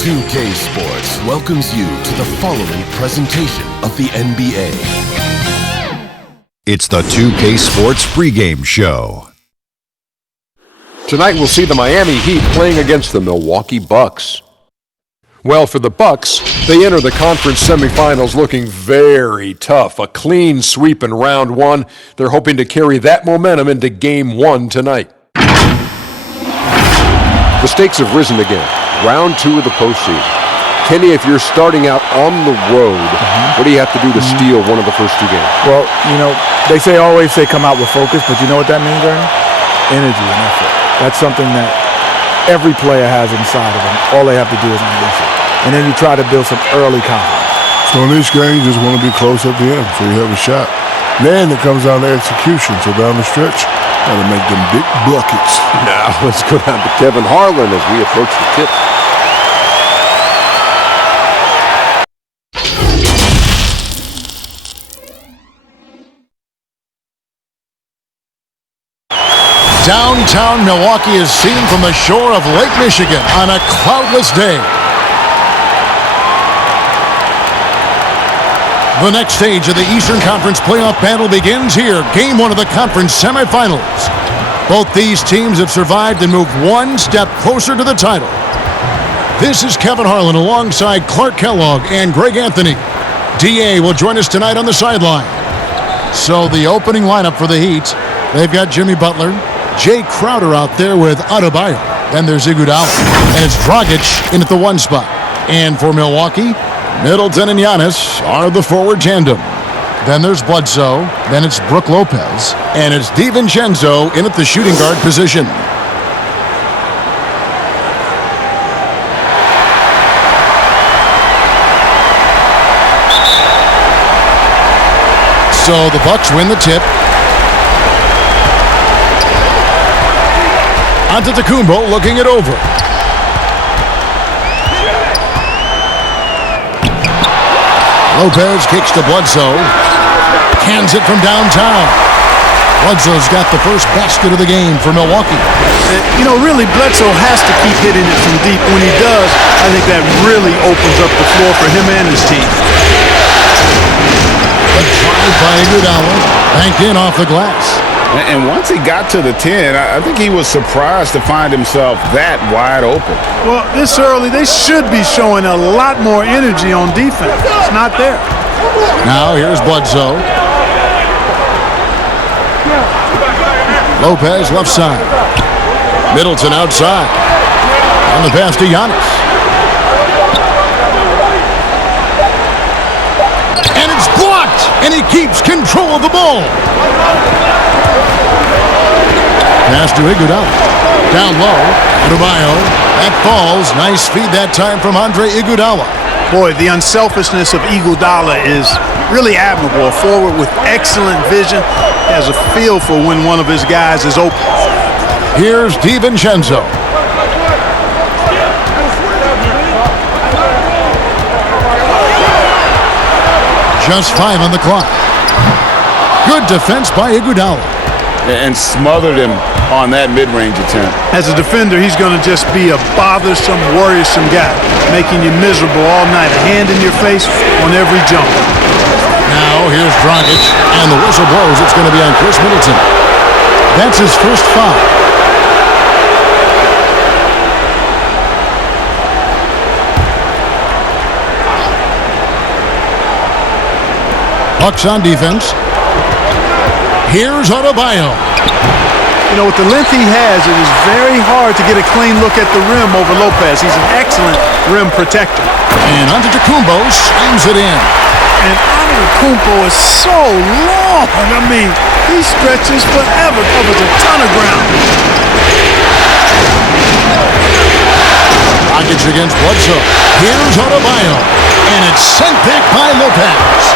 2K Sports welcomes you to the following presentation of the NBA. It's the 2K Sports pregame show. Tonight we'll see the Miami Heat playing against the Milwaukee Bucks. Well, for the Bucks, they enter the conference semifinals looking very tough. A clean sweep in round one. They're hoping to carry that momentum into game one tonight. The stakes have risen again. Round two of the postseason. Kenny, if you're starting out on the road, what do you have to do to steal one of the first two games? Well, they always say come out with focus, but you know what that means, Ernie? Energy and effort. That's something that every player has inside of them. All they have to do is unleash it. And then you try to build some early confidence. So in each game, you just want to be close at the end so you have a shot. Then it comes down to execution. So down the stretch, got to make them big buckets. Now let's go down to Kevin Harlan as we approach the tip. Downtown Milwaukee is seen from the shore of Lake Michigan on a cloudless day. The next stage of the Eastern Conference playoff battle begins here. Game one of the conference semifinals. Both these teams have survived and moved one step closer to the title. This is Kevin Harlan alongside Clark Kellogg and Greg Anthony. DA will join us tonight on the sideline. So the opening lineup for the Heat, they've got Jimmy Butler, Jay Crowder out there with Adebayo. Then there's Iguodala. And it's Dragic in at the one spot. And for Milwaukee, Middleton and Giannis are the forward tandem. Then there's Bledsoe. Then it's Brook Lopez. And it's DiVincenzo in at the shooting guard position. So the Bucks win the tip. Antetokounmpo looking it over. Lopez kicks to Bledsoe. Hands it from downtown. Bledsoe's got the first basket of the game for Milwaukee. Really, Bledsoe has to keep hitting it from deep. When he does, I think that really opens up the floor for him and his team. A drive by Iguodala. Banked in off the glass. And once he got to the 10, I think he was surprised to find himself that wide open. Well, this early, they should be showing a lot more energy on defense. It's not there. Now here's Bledsoe. Lopez left side. Middleton outside. On the pass to Giannis. And it's blocked! And he keeps control of the ball. Pass to Iguodala. Down low. Adebayo. That falls. Nice feed that time from Andre Iguodala. Boy, the unselfishness of Iguodala is really admirable. A forward with excellent vision. He has a feel for when one of his guys is open. Here's DiVincenzo. Just 5 on the clock. Good defense by Iguodala. And smothered him on that mid-range attempt. As a defender, he's going to just be a bothersome, worrisome guy, making you miserable all night. A hand in your face on every jump. Now here's Dragic, and the whistle blows. It's going to be on Chris Middleton. That's his first foul. Bucks on defense. Here's Adebayo. With the length he has, it is very hard to get a clean look at the rim over Lopez. He's an excellent rim protector. And Antetokounmpo slams it in. And Antetokounmpo is so long. I mean, he stretches forever, covers a ton of ground. Dragic against Bledsoe. Here's Adebayo. And it's sent back by Lopez.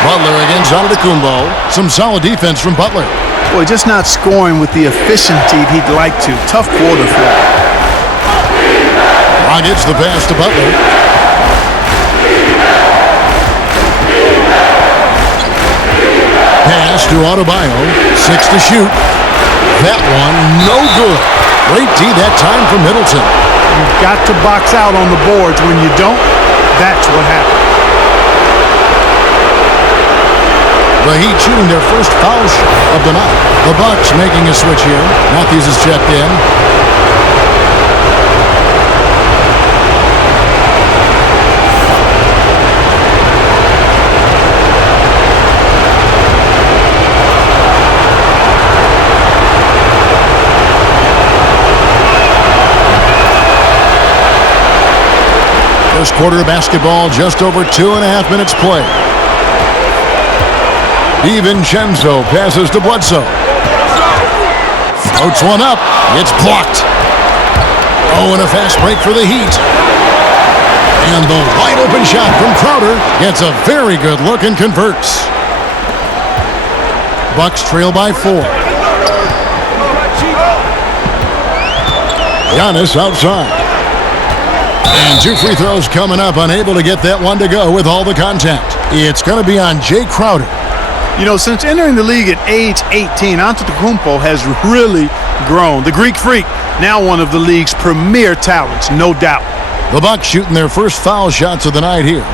Butler against Antetokounmpo. Some solid defense from Butler. Boy, just not scoring with the efficiency he'd like to. Tough quarter for him. Dragic the pass to Butler. Pass to Adebayo. 6 to shoot. That one, no good. Great D that time for Middleton. You've got to box out on the boards. When you don't, that's what happens. The Heat shooting their first foul shot of the night. The Bucks making a switch here. Matthews is checked in. First quarter of basketball, just over 2.5 minutes played. DiVincenzo passes to Bledsoe. Floats one up. It's blocked. Oh, and a fast break for the Heat. And the wide open shot from Crowder gets a very good look and converts. Bucks trail by 4. Giannis outside. And 2 free throws coming up, unable to get that one to go with all the contact. It's going to be on Jay Crowder. You know, since entering the league at age 18, Antetokounmpo has really grown. The Greek Freak, now one of the league's premier talents, no doubt. The Bucks shooting their first foul shots of the night here.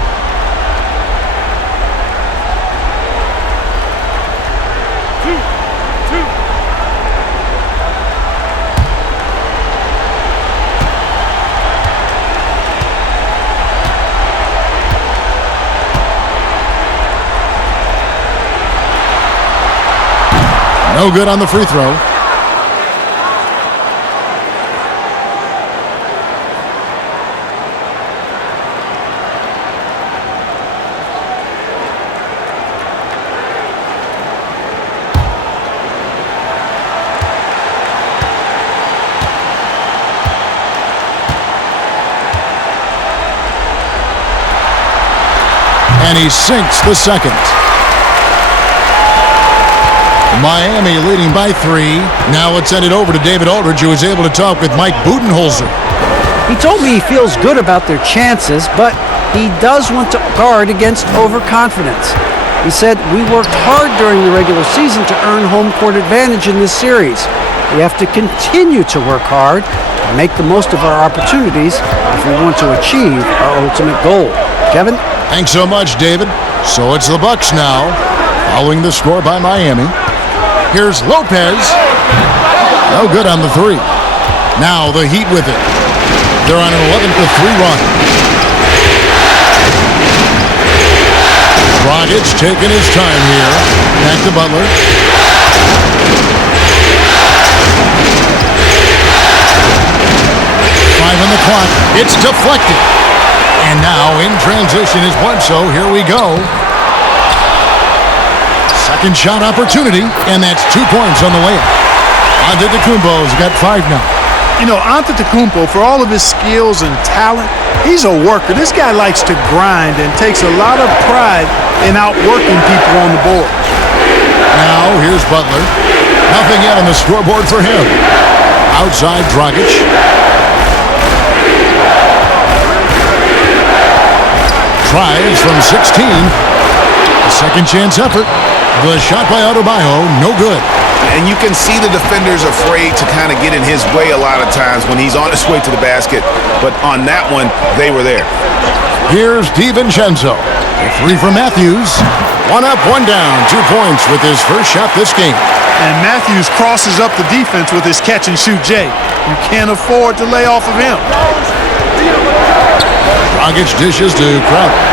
No good on the free throw. And he sinks the second. Miami leading by 3. Now let's send it over to David Aldridge, who was able to talk with Mike Budenholzer. He told me he feels good about their chances, but he does want to guard against overconfidence. He said, "We worked hard during the regular season to earn home court advantage in this series. We have to continue to work hard and make the most of our opportunities if we want to achieve our ultimate goal." Kevin? Thanks so much, David. So it's the Bucks now, following the score by Miami. Here's Lopez. No good on the 3. Now the Heat with it. They're on an 11-3 run. Dragic taking his time here. Back to Butler. Five on the clock. It's deflected. And now in transition is Bledsoe. Here we go. Second shot opportunity, and that's 2 points on the way up. Antetokounmpo's got 5 now. You know, Antetokounmpo, for all of his skills and talent, he's a worker. This guy likes to grind and takes a lot of pride in outworking people on the board. Now here's Butler. Nothing yet on the scoreboard for him. Outside Dragic. Tries from 16. A second chance effort. The shot by Adebayo, no good. And you can see the defenders afraid to kind of get in his way a lot of times when he's on his way to the basket. But on that one, they were there. Here's DiVincenzo. A 3 from Matthews. 1 up, 1 down. 2 points with his first shot this game. And Matthews crosses up the defense with his catch-and-shoot J. You can't afford to lay off of him. Dragic dishes to Crowder.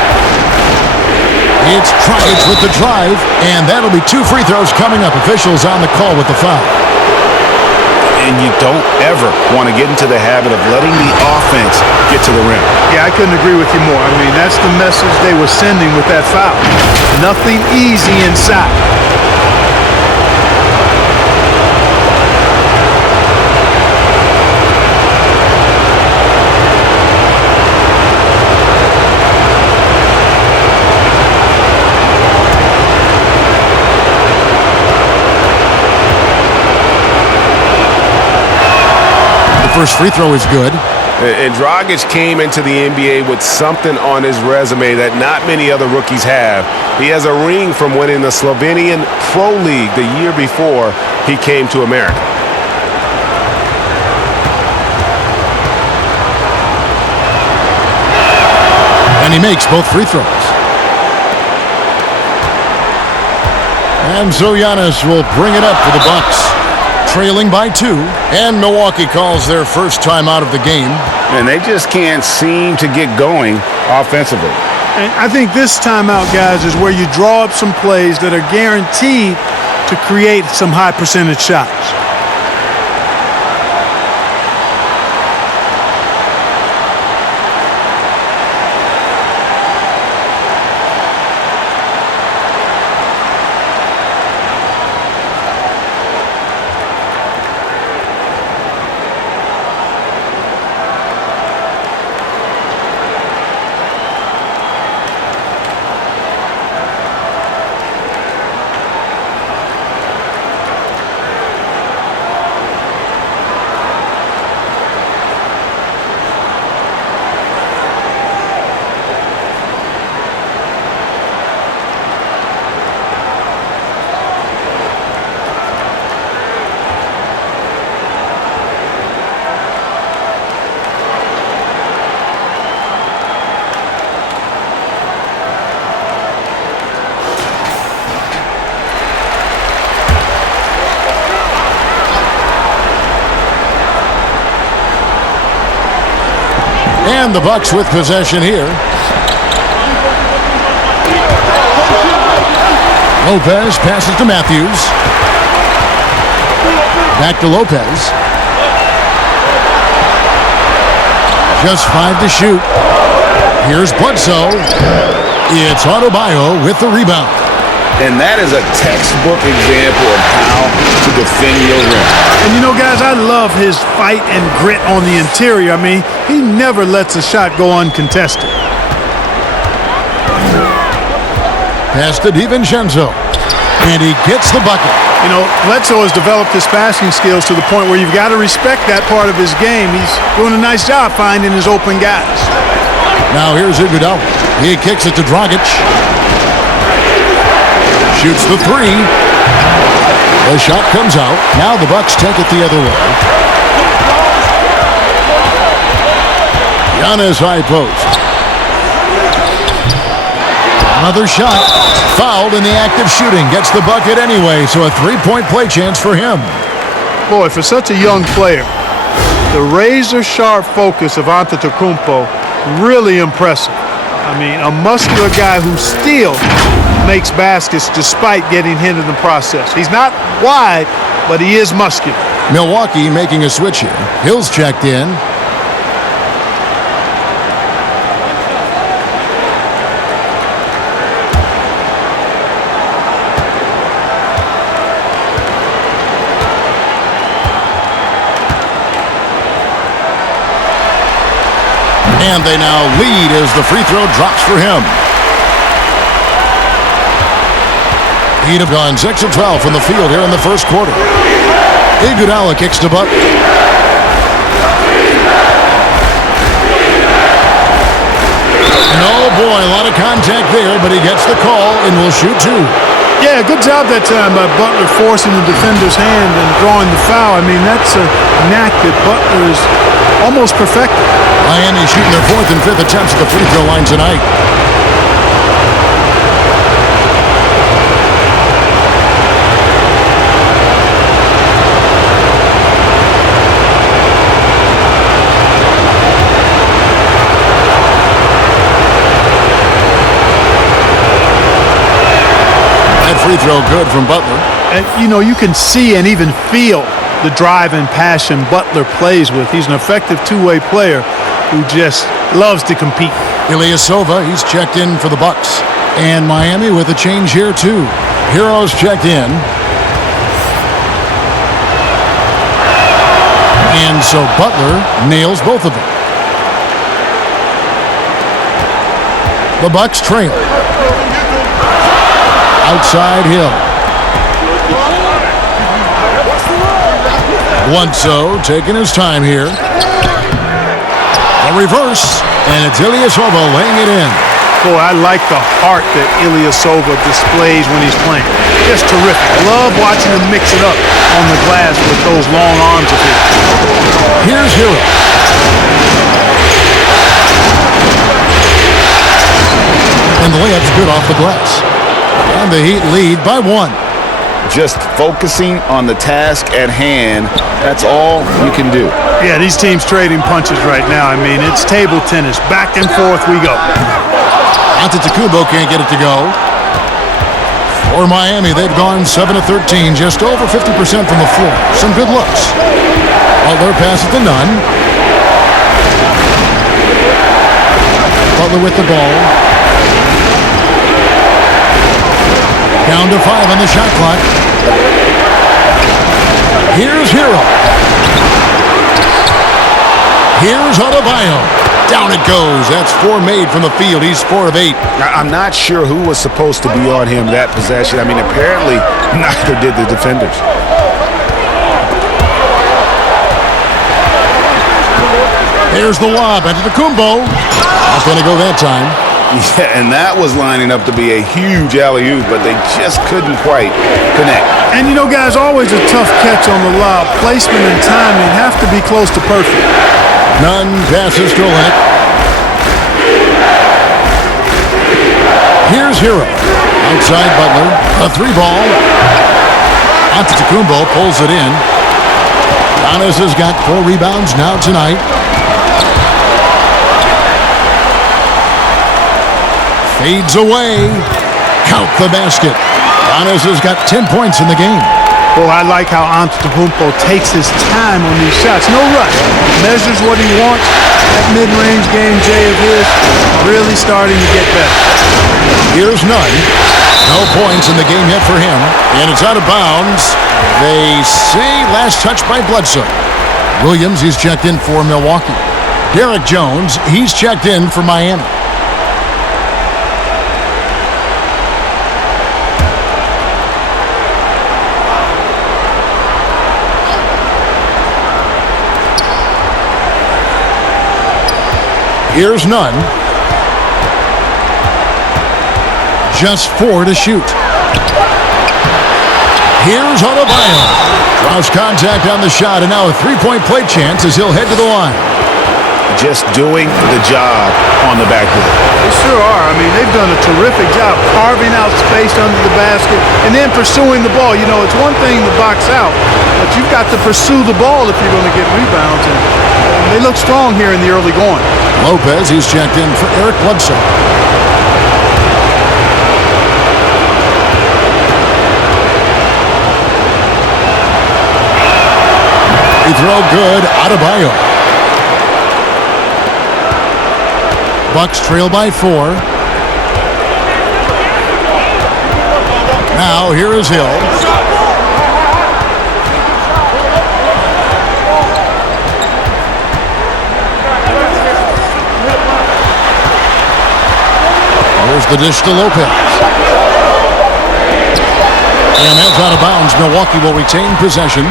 It's Dragic with the drive, and that'll be 2 free throws coming up. Officials on the call with the foul. And you don't ever want to get into the habit of letting the offense get to the rim. Yeah, I couldn't agree with you more. I mean, that's the message they were sending with that foul. Nothing easy inside. First free throw is good. And Dragic came into the NBA with something on his resume that not many other rookies have. He has a ring from winning the Slovenian Pro League the year before he came to America. And he makes both free throws. And so Giannis will bring it up for the Bucks. Trailing by 2. And Milwaukee calls their first time out of the game. And they just can't seem to get going offensively. And I think this timeout, guys, is where you draw up some plays that are guaranteed to create some high percentage shots. And the Bucks with possession here. Lopez passes to Matthews. Back to Lopez. Just 5 to shoot. Here's Bledsoe. It's Adebayo with the rebound. And that is a textbook example of how to defend your rim. And you know, guys, I love his fight and grit on the interior. I mean, he never lets a shot go uncontested. Pass to DiVincenzo. And he gets the bucket. You know, Bledsoe has developed his passing skills to the point where you've got to respect that part of his game. He's doing a nice job finding his open guys. Now here's Iguodala. He kicks it to Dragic. Shoots the 3. The shot comes out. Now the Bucks take it the other way. Giannis high post. Another shot. Fouled in the act of shooting. Gets the bucket anyway, so a 3-point play chance for him. Boy, for such a young player, the razor-sharp focus of Antetokounmpo, really impressive. I mean, a muscular guy who still makes baskets despite getting hit in the process. He's not wide, but he is muscular. Milwaukee making a switch here. Hill's checked in. And they now lead as the free throw drops for him. He'd have gone 6 of 12 from the field here in the first quarter. Iguodala kicks to Butler. Oh boy, a lot of contact there, but he gets the call and will shoot 2. Yeah, good job that time by Butler forcing the defender's hand and drawing the foul. I mean, that's a knack that Butler is almost perfected. Miami shooting their 4th and 5th attempts at the free throw line tonight. Free throw good from Butler. And, you know, you can see and even feel the drive and passion Butler plays with. He's an effective two-way player who just loves to compete. Ilyasova, he's checked in for the Bucks. And Miami with a change here, too. Heroes checked in. And so Butler nails both of them. The Bucks trail. Outside Hill. Bledsoe taking his time here. A reverse, and it's Ilyasova laying it in. Boy, I like the heart that Ilyasova displays when he's playing. Just terrific. Love watching him mix it up on the glass with those long arms of his. Here's Hill. And the layup's good off the glass. And the Heat lead by 1. Just focusing on the task at hand, that's all you can do. Yeah, these teams trading punches right now. I mean, it's table tennis. Back and forth we go. Antetokounmpo can't get it to go. For Miami, they've gone 7 of 13, just over 50% from the floor. Some good looks. Butler passes to Nunn. Butler with the ball. Down to 5 on the shot clock. Here's Hero. Here's Adebayo. Down it goes. That's 4 made from the field. He's 4 of 8. I'm not sure who was supposed to be on him that possession. I mean, apparently neither did the defenders. Here's the lob. Antetokounmpo. Not going to go that time. Yeah, and that was lining up to be a huge alley-oop, but they just couldn't quite connect. And you know, guys, always a tough catch on the lob. Placement and timing have to be close to perfect. Nunn passes to Olynyk. Here's Hero. Outside Butler. A 3-ball. Antetokounmpo pulls it in. Giannis has got 4 rebounds now tonight. Fades away. Count the basket. Giannis has got 10 points in the game. Well, I like how Antetokounmpo takes his time on these shots. No rush. Measures what he wants. That mid-range game, Jay, of his, really starting to get better. Here's Nunn. No points in the game yet for him. And it's out of bounds. They say last touch by Bledsoe. Williams, he's checked in for Milwaukee. Derek Jones, he's checked in for Miami. Here's Nunn. Just 4 to shoot. Here's Adebayo. Draws contact on the shot, and now a 3-point play chance as he'll head to the line. Just doing the job on the backboard. They sure are. I mean, they've done a terrific job carving out space under the basket and then pursuing the ball. You know, it's one thing to box out, but you've got to pursue the ball if you're going to get rebounds. And they look strong here in the early going. Lopez, he's checked in for Eric Bledsoe. Free throw good. Adebayo. Bucks trail by 4. Now here is Hill. There's the dish to Lopez. And that's out of bounds. Milwaukee will retain possession.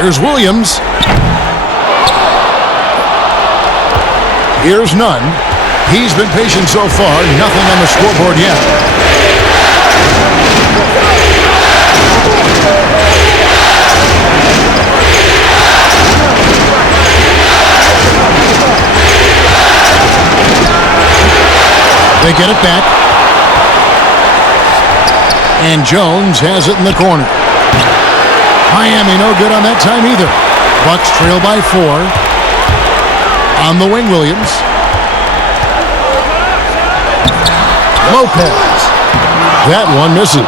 Here's Williams. Here's Nunn. He's been patient so far. Nothing on the scoreboard yet. They get it back. And Jones has it in the corner. Miami no good on that time either. Bucks trail by 4. On the wing, Williams. Lopez. That one misses.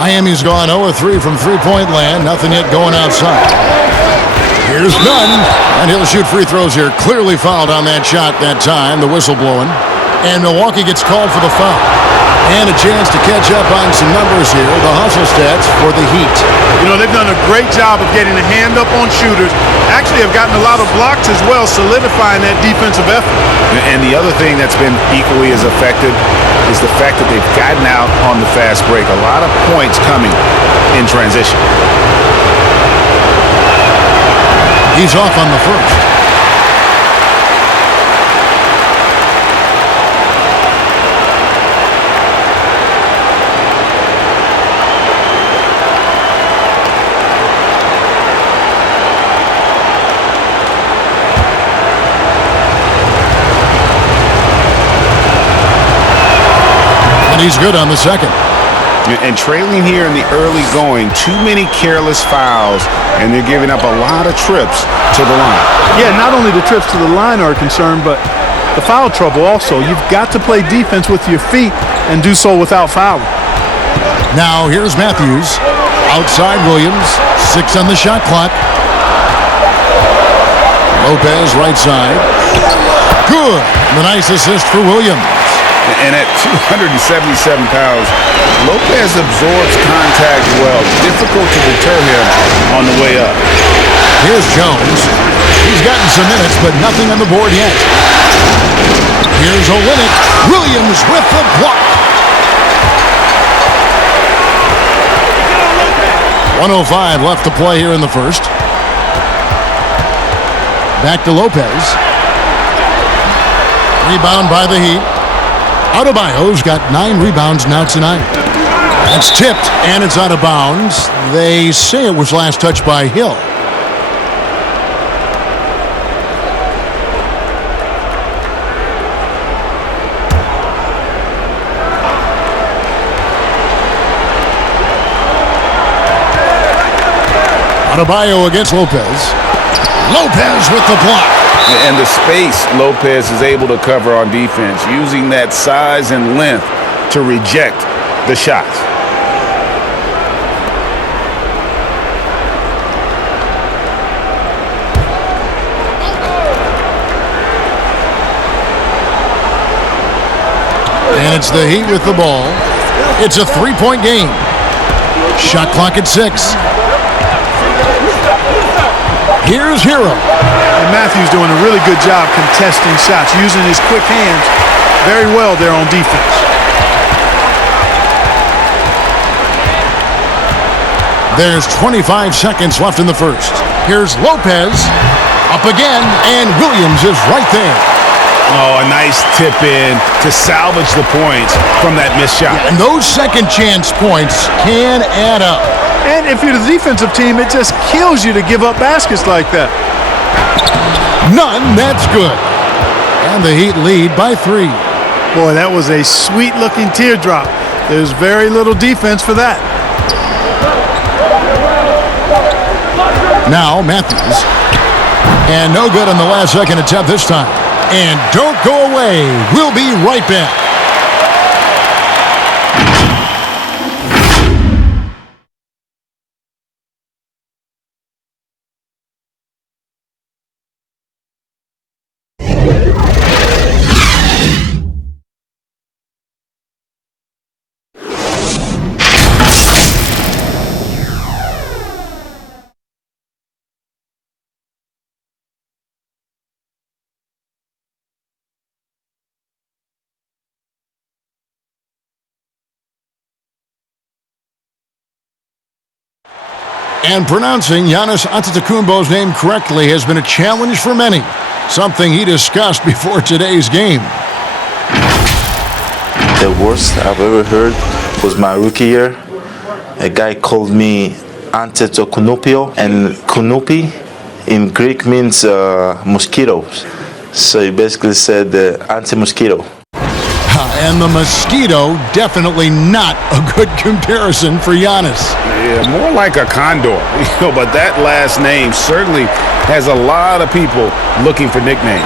Miami's gone 0-3 from three-point land. Nothing yet going outside. Here's Nunn. And he'll shoot free throws here. Clearly fouled on that shot that time. The whistle blowing. And Milwaukee gets called for the foul. And a chance to catch up on some numbers here, the hustle stats for the Heat. You know, they've done a great job of getting a hand up on shooters. Actually have gotten a lot of blocks as well, solidifying that defensive effort. And the other thing that's been equally as effective is the fact that they've gotten out on the fast break. A lot of points coming in transition. He's off on the first. He's good on the second. And trailing here in the early going, too many careless fouls, and they're giving up a lot of trips to the line. Yeah, not only the trips to the line are a concern, but the foul trouble also. You've got to play defense with your feet and do so without fouling. Now here's Matthews. Outside Williams. 6 on the shot clock. Lopez right side. Good. The nice assist for Williams. And at 277 pounds, Lopez absorbs contact well. Difficult to deter him on the way up. Here's Jones. He's gotten some minutes, but nothing on the board yet. Here's Olynyk. Williams with the block. 1:05 left to play here in the first. Back to Lopez. Rebound by the Heat. Adebayo's got 9 rebounds now tonight. It's tipped, and it's out of bounds. They say it was last touched by Hill. Adebayo against Lopez. Lopez with the block. And the space Lopez is able to cover on defense, using that size and length to reject the shots. And it's the Heat with the ball. It's a 3-point game. Shot clock at 6. Here's Hero. And Matthews doing a really good job contesting shots, using his quick hands very well there on defense. There's 25 seconds left in the first. Here's Lopez. Up again, and Williams is right there. Oh, a nice tip in to salvage the points from that missed shot. And those second chance points can add up. And if you're the defensive team, it just kills you to give up baskets like that. None, that's good. And the Heat lead by 3. Boy, that was a sweet-looking teardrop. There's very little defense for that. Now Matthews. And no good on the last second attempt this time. And don't go away. We'll be right back. And pronouncing Giannis Antetokounmpo's name correctly has been a challenge for many, something he discussed before today's game. The worst I've ever heard was my rookie year. A guy called me Antetokounmpo, and Kunupi in Greek means mosquitoes. So he basically said anti-mosquito. And the mosquito, definitely not a good comparison for Giannis. Yeah, more like a condor. But that last name certainly has a lot of people looking for nicknames.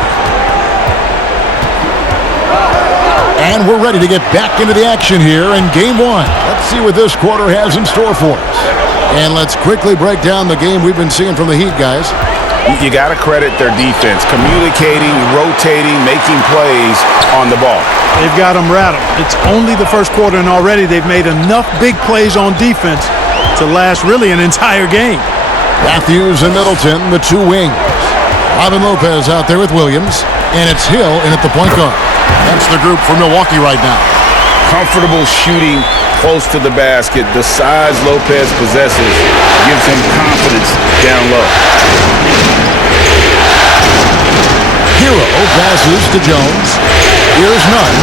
And we're ready to get back into the action here in Game 1. Let's see what this quarter has in store for us. And let's quickly break down the game we've been seeing from the Heat, guys. You got to credit their defense, communicating, rotating, making plays on the ball. They've got them rattled. It's only the first quarter, and already they've made enough big plays on defense to last really an entire game. Matthews and Middleton, the two wings. Robin Lopez out there with Williams, and it's Hill in at the point guard. That's the group for Milwaukee right now. Comfortable shooting close to the basket. The size Lopez possesses gives him confidence down low. Hero passes to Jones. Here's none.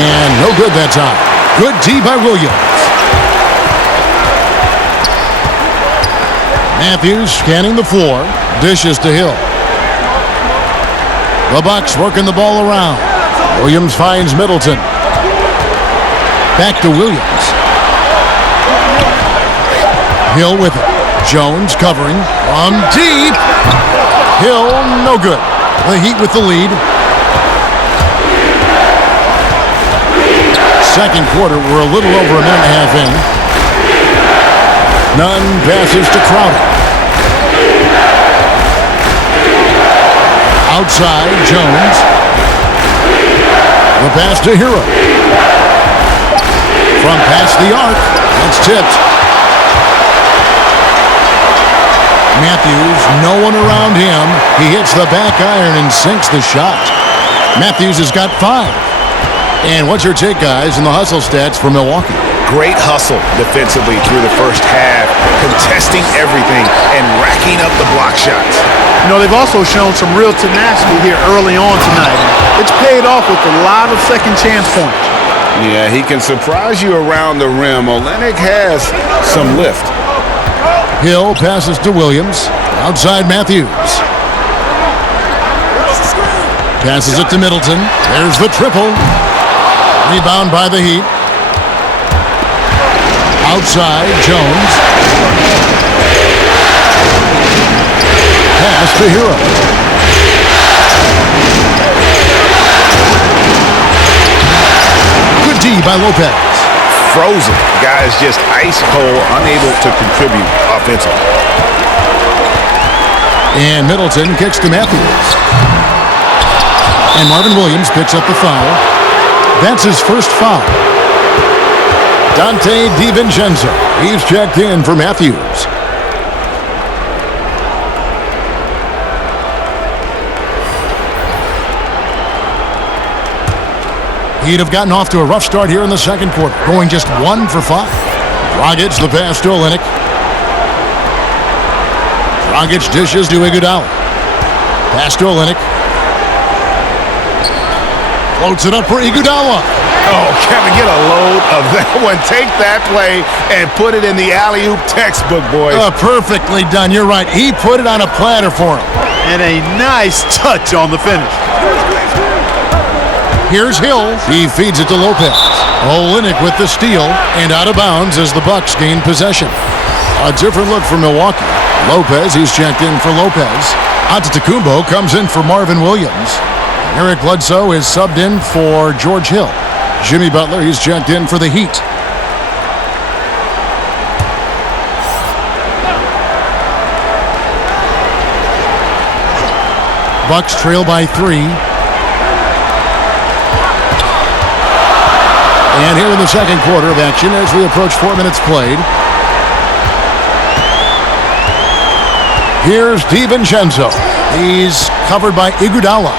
And no good that time. Good D by Williams. Matthews scanning the floor. Dishes to Hill. The Bucks working the ball around. Williams finds Middleton. Back to Williams. Hill with it. Jones covering from deep. Hill, no good. The Heat with the lead. Second quarter, we're a little over a minute and a half in. Nunn passes to Crowder. Outside, Jones. The pass to Hero. From past the arc, that's tipped. Matthews, no one around him. He hits the back iron and sinks the shot. Matthews has got 5. And what's your take, guys, in the hustle stats for Milwaukee? Great hustle defensively through the first half, contesting everything and racking up the block shots. You know, they've also shown some real tenacity here early on tonight. It's paid off with a lot of second chance points. Yeah, he can surprise you around the rim. Olenek has some lift. Hill passes to Williams. Outside Matthews. Passes it to Middleton. There's the triple. Rebound by the Heat. Outside, Jones. Pass to Hero. Good D by Lopez. Frozen. Guys just ice cold, unable to contribute offensively. And Middleton kicks to Matthews. And Marvin Williams picks up the foul. That's his first foul. Dante DiVincenzo. He's checked in for Matthews. He'd have gotten off to a rough start here in the second quarter, going just 1 for 5. Dragic the pass to Olenek. Dragic dishes to Iguodala. Pass to Olenek. Floats it up for Iguodala. Oh, Kevin, get a load of that one. Take that play and put it in the alley-oop textbook, boys. Perfectly done. You're right. He put it on a platter for him. And a nice touch on the finish. Here's Hill. He feeds it to Lopez. Olenek with the steal and out of bounds as the Bucks gain possession. A different look for Milwaukee. Lopez, he's checked in for Lopez. Antetokounmpo comes in for Marvin Williams. Eric Bledsoe is subbed in for George Hill. Jimmy Butler, he's checked in for the Heat. Bucks trail by 3. And here in the second quarter of action as we approach 4 minutes played. Here's DiVincenzo. He's covered by Iguodala.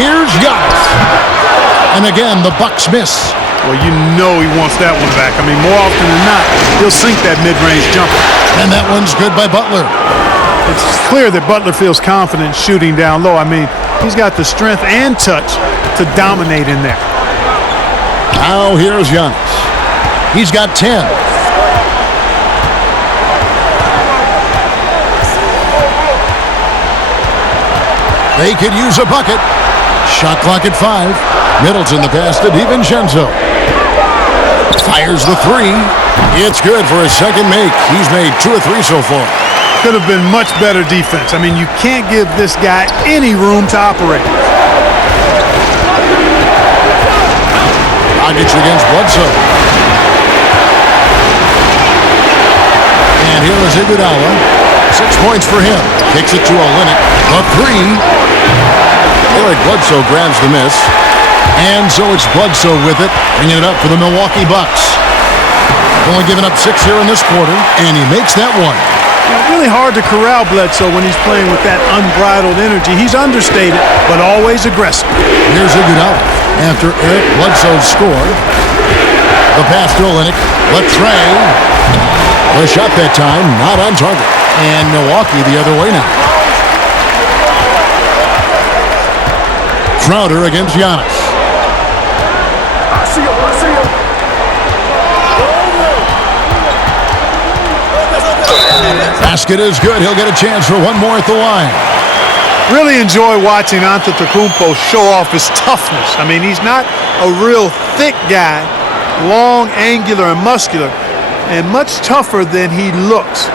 Here's Giannis. And again, the Bucks miss. Well, you know he wants that one back. I mean, more often than not, he'll sink that mid-range jumper. And that one's good by Butler. It's clear that Butler feels confident shooting down low. I mean, he's got the strength and touch to dominate in there. Now here's Giannis. He's got 10. They could use a bucket. Shot clock at 5. Middleton the pass to DiVincenzo. Fires the 3. It's good for a second make. He's made 2 or 3 so far. Could have been much better defense. I mean, you can't give this guy any room to operate. Dragic against Bledsoe. here is Iguodala. 6 points for him. Kicks it to Olynyk. A three. Eric Bledsoe grabs the miss. And so it's Bledsoe with it, bringing it up for the Milwaukee Bucks. Only giving up 6 here in this quarter, and he makes that one. Really hard to corral Bledsoe when he's playing with that unbridled energy. He's understated, but always aggressive. Here's Iguodala after Eric Bledsoe's score. The pass to Olynyk. Letray. The shot that time, not on target. And Milwaukee the other way now. Schroeder against Giannis. Basket is good. He'll get a chance for one more at the line. Really enjoy watching Antetokounmpo show off his toughness. I mean, he's not a real thick guy, long, angular, and muscular, and much tougher than he looks.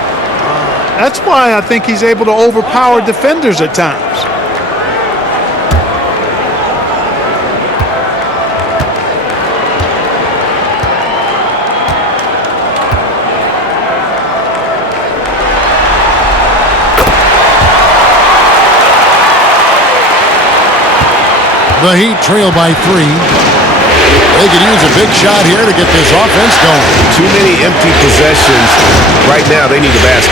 That's why I think he's able to overpower defenders at times. The Heat trail by 3. They could use a big shot here to get this offense going. Too many empty possessions. Right now, they need a basket.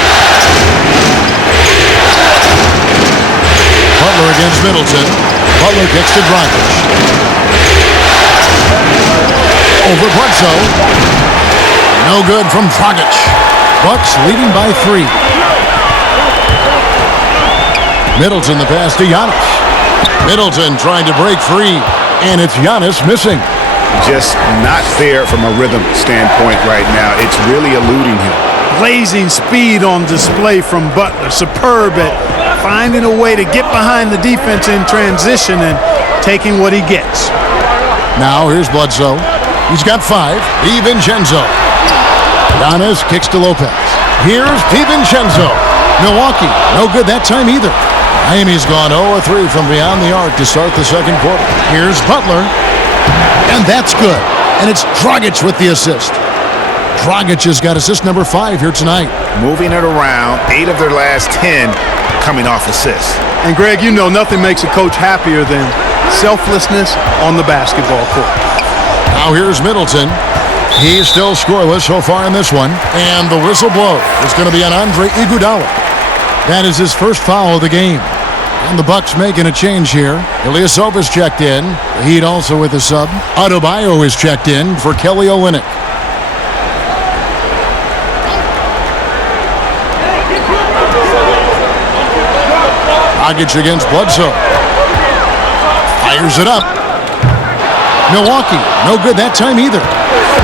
Butler against Middleton. Butler kicks to Dragic. Over Bledsoe. No good from Dragic. Bucks leading by 3. Middleton the pass to Giannis. Middleton trying to break free, and it's Giannis missing. Just not there from a rhythm standpoint right now. It's really eluding him. Blazing speed on display from Butler. Superb at finding a way to get behind the defense in transition and taking what he gets. Now here's Bledsoe. He's got 5. DiVincenzo. Giannis kicks to Lopez. Here's DiVincenzo. Milwaukee, no good that time either. Miami's gone 0-3 from beyond the arc to start the second quarter. Here's Butler. And that's good. And it's Dragic with the assist. Dragic has got assist number 5 here tonight. Moving it around, 8 of their last 10 coming off assists. And Greg, you know nothing makes a coach happier than selflessness on the basketball court. Now here's Middleton. He's still scoreless so far in this one. And the whistle blows. It's going to be on Andre Iguodala. That is his first foul of the game. And the Bucks making a change here. Ilyasova's checked in. The Heat also with a sub. Adebayo is checked in for Kelly Olynyk. Dragic against Bledsoe. Fires it up. Milwaukee, no good that time either.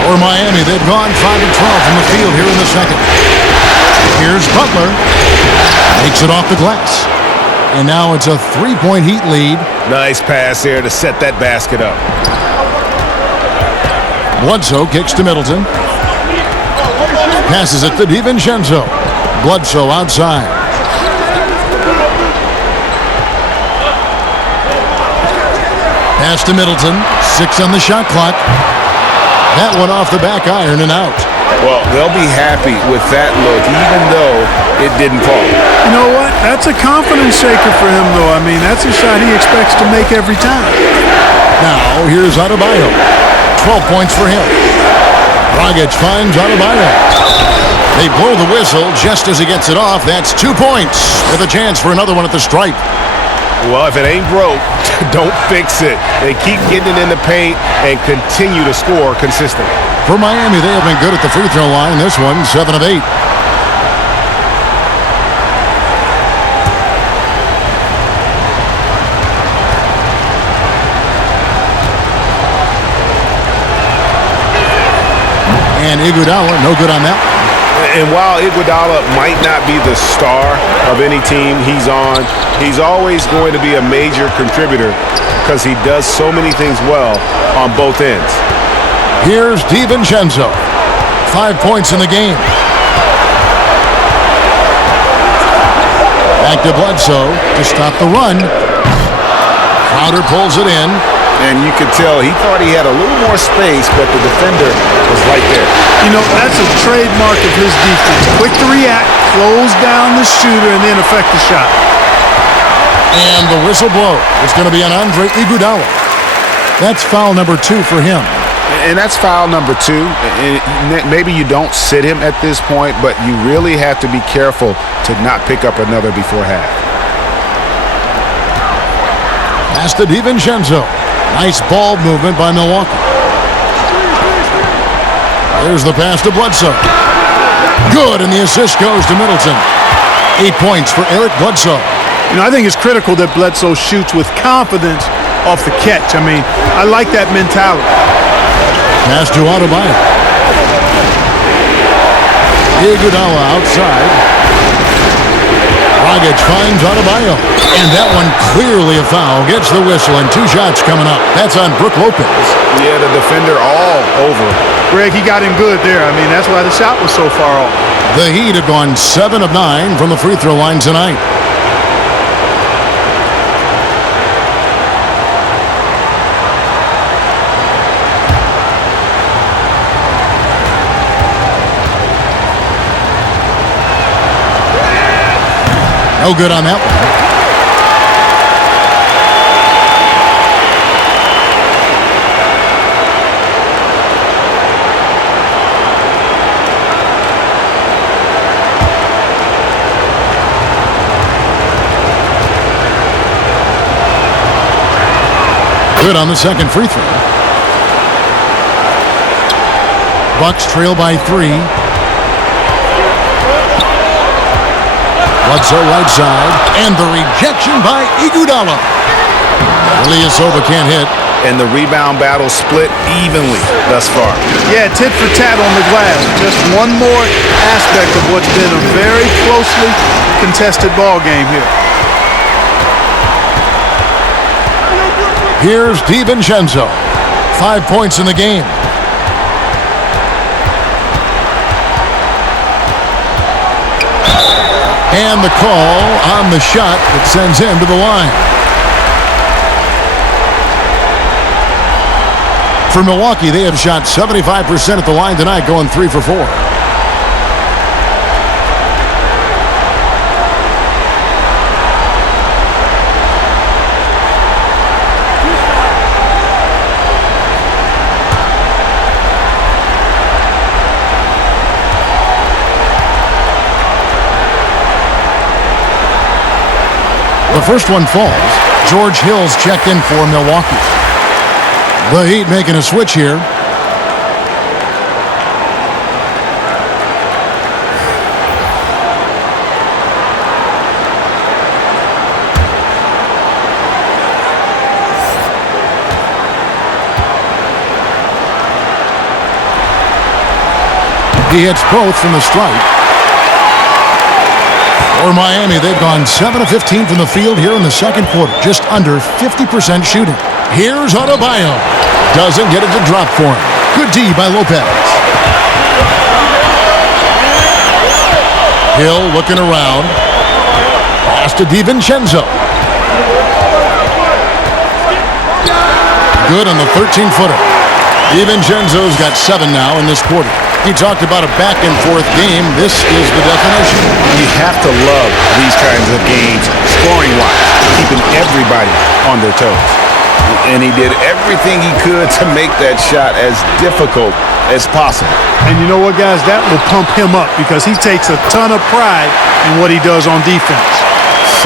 Or Miami, they've gone 5 of 12 from the field here in the second. Here's Butler. Takes it off the glass. And now it's a 3-point Heat lead. Nice pass there to set that basket up. Bledsoe kicks to Middleton. Passes it to DiVincenzo. Bledsoe outside. Pass to Middleton. 6 on the shot clock. That one off the back iron and out. Well, they'll be happy with that look, even though it didn't fall. You know what? That's a confidence shaker for him, though. I mean, that's a shot he expects to make every time. Now, here's Adebayo. 12 points for him. Dragic finds Adebayo. They blow the whistle just as he gets it off. That's 2 points with a chance for another one at the stripe. Well, if it ain't broke, don't fix it. They keep getting it in the paint and continue to score consistently. For Miami, they have been good at the free throw line. This one, 7 of 8. And Iguodala, no good on that. And while Iguodala might not be the star of any team he's on, he's always going to be a major contributor because he does so many things well on both ends. Here's DiVincenzo. 5 points in the game. Back to Bledsoe to stop the run. Crowder pulls it in. and you could tell he thought he had a little more space, but the defender was right there. You know, that's a trademark of his defense. Quick to react, close down the shooter, and then affect the shot. And the whistle blows. It's going to be an Andre Iguodala. That's foul number 2 for him. And that's foul number 2. And maybe you don't sit him at this point, but you really have to be careful to not pick up another before half. Pass to DiVincenzo. Nice ball movement by Milwaukee. There's the pass to Bledsoe. Good, and the assist goes to Middleton. 8 points for Eric Bledsoe. You know, I think it's critical that Bledsoe shoots with confidence off the catch. I mean, I like that mentality. Pass to Adebayo. Iguodala outside. Dragic finds Adebayo. And that one clearly a foul. Gets the whistle, and 2 shots coming up. That's on Brook Lopez. Yeah, the defender all over. Greg, he got him good there. I mean, that's why the shot was so far off. The Heat have gone 7 of 9 from the free throw line tonight. No good on that one. Good on the second free throw. Bucks trail by 3. Bledsoe right side, and the rejection by Iguodala. Ilyasova can't hit. And the rebound battle split evenly thus far. Yeah, tit for tat on the glass. Just one more aspect of what's been a very closely contested ball game here. Here's DiVincenzo. 5 points in the game. And the call on the shot that sends him to the line. For Milwaukee, they have shot 75% at the line tonight, going 3 for 4. The first one falls. George Hill's checked in for Milwaukee. The Heat making a switch here. He hits both from the stripe. For Miami, they've gone 7 of 15 from the field here in the second quarter. Just under 50% shooting. Here's Adebayo. Doesn't get it to drop for him. Good D by Lopez. Hill looking around. Pass to DiVincenzo. Good on the 13-footer. DiVincenzo's got 7 now in this quarter. He talked about a back-and-forth game. This is the definition. You have to love these kinds of games, scoring-wise, keeping everybody on their toes. And he did everything he could to make that shot as difficult as possible. And you know what, guys? That will pump him up because he takes a ton of pride in what he does on defense.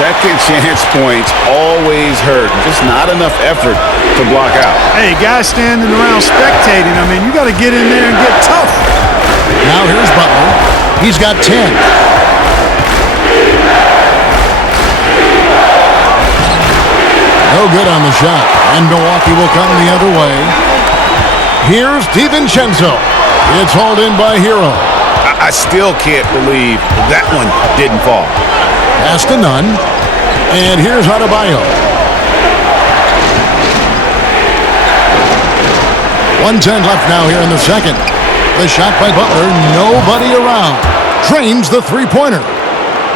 Second chance points always hurt. Just not enough effort to block out. Hey, guys standing around spectating, I mean, you got to get in there and get tough. Now here's Butler. He's got 10. No good on the shot. And Milwaukee will come the other way. Here's DiVincenzo. It's hauled in by Hero. I still can't believe that one didn't fall. Pass to Nunn. And here's Adebayo. 1:10 left now here in the second. The shot by Butler. Nobody around. Drains the three-pointer.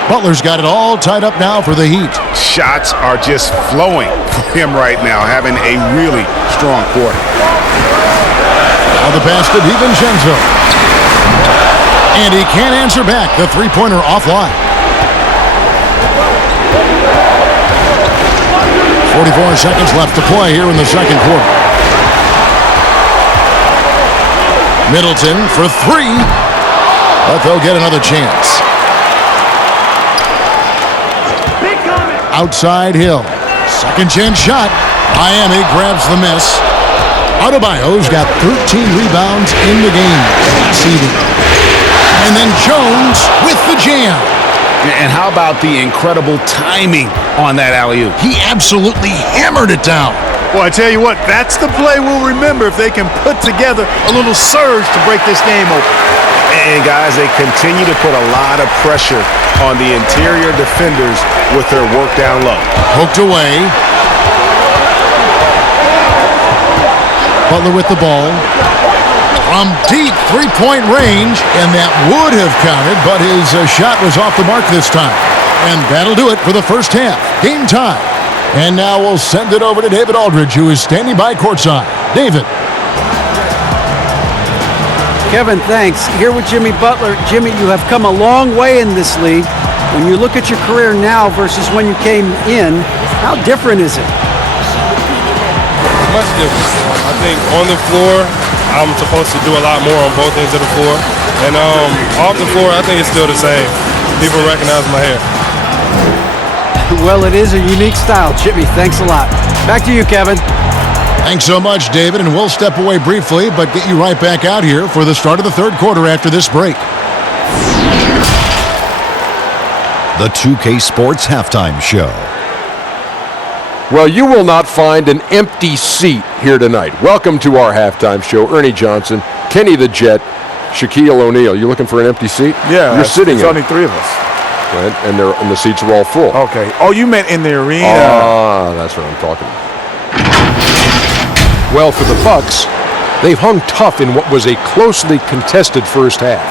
Butler's got it all tied up now for the Heat. Shots are just flowing for him right now, having a really strong strong quarter. Now the pass to DiVincenzo. And he can't answer back. The three-pointer offline. 44 seconds left to play here in the second quarter. Middleton for three. But they'll get another chance. Outside Hill. Second chance shot. Miami grabs the miss. Adebayo's got 13 rebounds in the game. Seeding. And then Jones with the jam. And how about the incredible timing on that alley-oop? He absolutely hammered it down. Well, I tell you what, that's the play we'll remember if they can put together a little surge to break this game open. And guys, they continue to put a lot of pressure on the interior defenders with their work down low. Poked away. Butler with the ball. From deep three-point range, and that would have counted, but his shot was off the mark this time. And that'll do it for the first half. Game time. And now we'll send it over to David Aldridge, who is standing by courtside. David. Kevin, thanks. Here with Jimmy Butler. Jimmy, you have come a long way in this league. When you look at your career now versus when you came in, how different is it? Much different. I think on the floor, I'm supposed to do a lot more on both ends of the floor. And off the floor, I think it's still the same. People recognize my hair. Well, it is a unique style, Jimmy. Thanks a lot. Back to you, Kevin. Thanks so much, David, and we'll step away briefly, but get you right back out here for the start of the third quarter after this break. The 2K Sports Halftime Show. Well, you will not find an empty seat here tonight. Welcome to our halftime show. Ernie Johnson, Kenny the Jet, Shaquille O'Neal. You looking for an empty seat? Yeah, you're sitting. There's only three of us. Right, and the seats are all full. Okay. Oh, you meant in the arena? Ah, that's what I'm talking about. Well, for the Bucks, they've hung tough in what was a closely contested first half.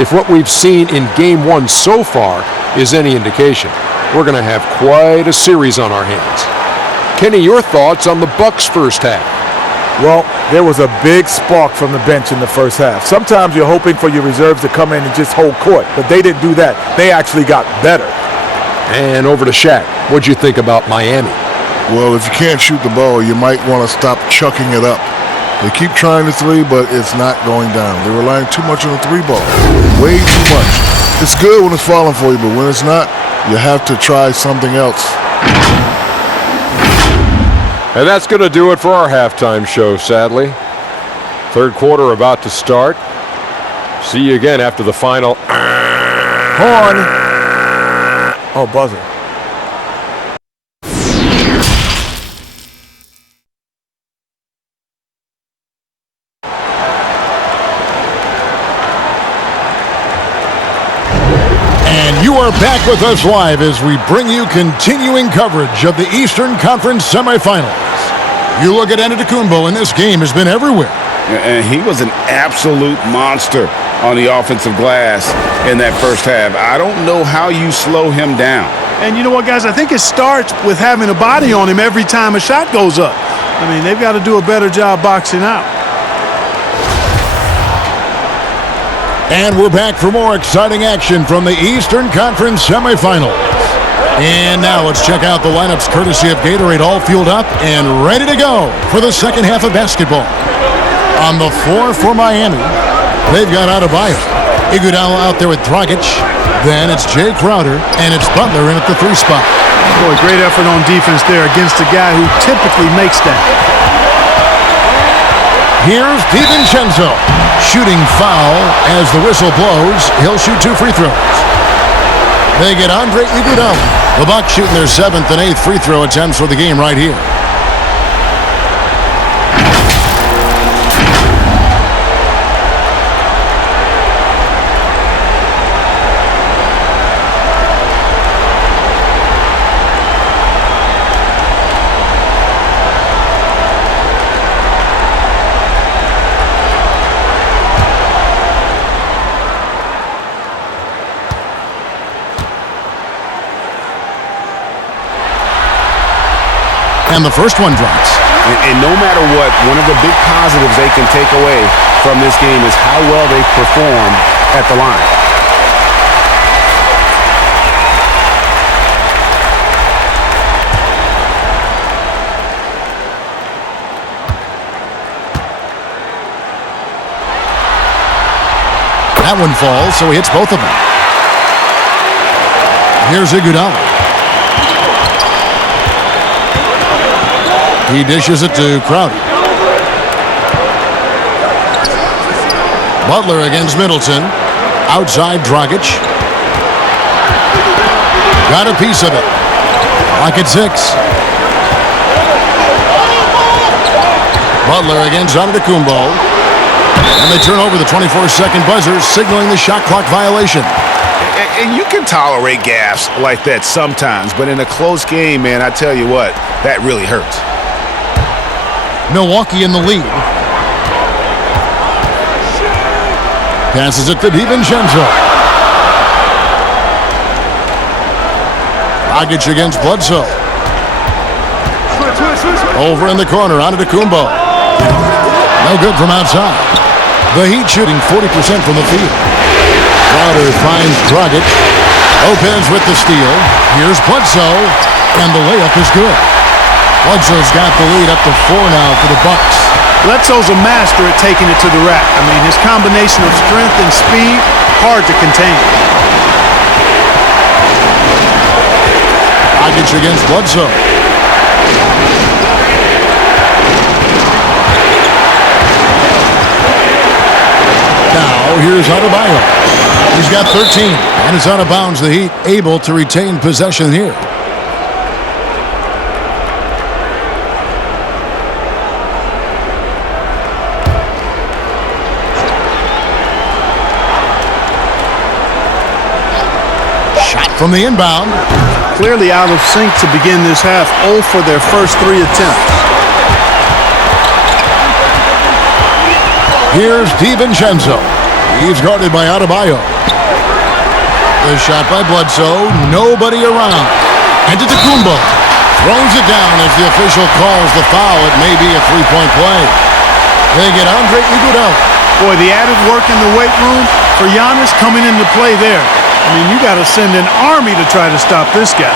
If what we've seen in Game 1 so far is any indication, we're going to have quite a series on our hands. Kenny, your thoughts on the Bucks' first half? Well, there was a big spark from the bench in the first half. Sometimes you're hoping for your reserves to come in and just hold court, but they didn't do that. They actually got better. And over to Shaq. What'd you think about Miami? Well, if you can't shoot the ball, you might want to stop chucking it up. They keep trying the three, but it's not going down. They're relying too much on the three ball. Way too much. It's good when it's falling for you, but when it's not, you have to try something else. And that's going to do it for our halftime show, sadly. Third quarter about to start. See you again after the final. Horn. Oh, buzzer. And you are back with us live as we bring you continuing coverage of the Eastern Conference semifinals. You look at Antetokounmpo, and this game has been everywhere. And he was an absolute monster on the offensive glass in that first half. I don't know how you slow him down. And you know what, guys? I think it starts with having a body on him every time a shot goes up. I mean, they've got to do a better job boxing out. And we're back for more exciting action from the Eastern Conference semifinals. And now let's check out the lineups courtesy of Gatorade, all fueled up and ready to go for the second half of basketball. On the floor for Miami, they've got Adebayo. Iguodala out there with Dragic. Then it's Jay Crowder, and it's Butler in at the 3 spot. Boy, great effort on defense there against a guy who typically makes that. Here's DiVincenzo. Shooting foul as the whistle blows. He'll shoot 2 free throws. They get Andre Iguodala. The Bucks shooting their 7th and 8th free throw attempts for the game right here. And the first one drops. And no matter what, one of the big positives they can take away from this game is how well they perform at the line. That one falls, so he hits both of them. Here's Iguodala. He dishes it to Crowder. Butler against Middleton. Outside Dragic. Got a piece of it. Lock at 6. Butler against Antetokounmpo. And they turn over the 24-second buzzer, signaling the shot clock violation. And you can tolerate gaffes like that sometimes, but in a close game, man, I tell you what, that really hurts. Milwaukee in the lead. Passes it to DiVincenzo. Dragic against Bledsoe. Over in the corner, Antetokounmpo. No good from outside. The Heat shooting 40% from the field. Crowder finds Dragic. Lopez with the steal. Here's Bledsoe, and the layup is good. Bledsoe's got the lead up to 4 now for the Bucks. Bledsoe's a master at taking it to the rack. I mean, his combination of strength and speed, hard to contain. Dragic against Bledsoe. Now, here's Adebayo. He's got 13, and it's out of bounds. The Heat able to retain possession here. Shot from the inbound. Clearly out of sync to begin this half. 0 for their first 3 attempts. Here's DiVincenzo. He's guarded by Adebayo. The shot by Bledsoe. Nobody around. Antetokounmpo throws it down as the official calls the foul. It may be a three-point play. They get Andre Iguodala. Boy, the added work in the weight room for Giannis coming into play there. I mean, you got to send an army to try to stop this guy.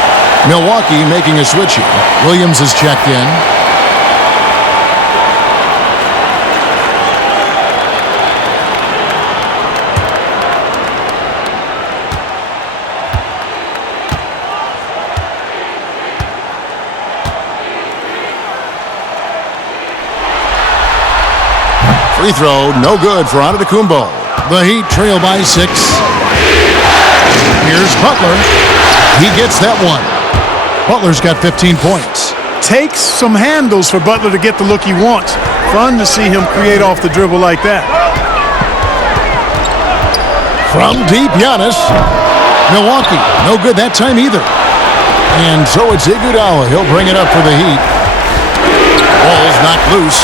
Milwaukee making a switch here. Williams is checked in. Free throw, no good for Antetokounmpo. The Heat trail by 6. Here's Butler. He gets that one. Butler's got 15 points. Takes some handles for Butler to get the look he wants. Fun to see him create off the dribble like that. From deep, Giannis. Milwaukee, no good that time either. And so it's Iguodala. He'll bring it up for the Heat. Ball's knocked loose.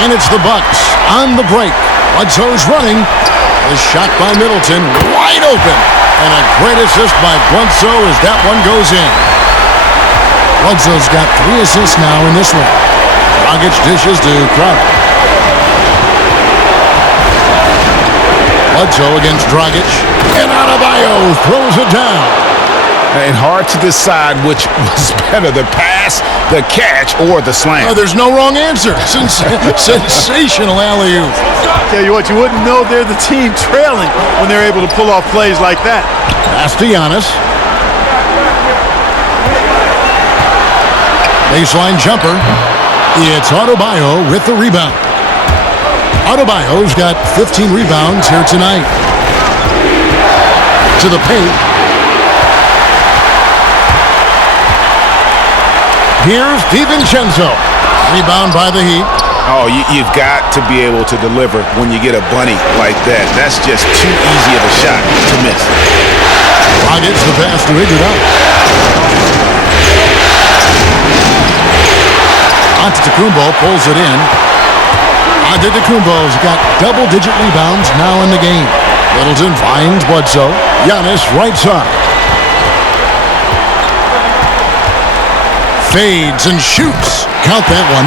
And it's the Bucks on the break. Bledsoe's running. The shot by Middleton, wide open. And a great assist by Bledsoe as that one goes in. Bledsoe's got 3 assists now in this one. Dragic dishes to Crowder. Bledsoe against Dragic. And Adebayo throws it down. And hard to decide which was better, the pass, the catch, or the slam. Oh, there's no wrong answer. Sensational alley-oop. Tell you what, you wouldn't know they're the team trailing when they're able to pull off plays like that. Pass to Giannis. Baseline jumper. It's Adebayo with the rebound. Adebayo's got 15 rebounds here tonight. To the paint. Here's DiVincenzo. Rebound by the Heat. Oh, you've got to be able to deliver when you get a bunny like that. That's just too easy of a shot to miss. Gets the pass to Iguodala. Antetokounmpo pulls it in. Antetokounmpo's got double-digit rebounds now in the game. Middleton finds Bledsoe. Giannis right side. Fades and shoots. Count that one.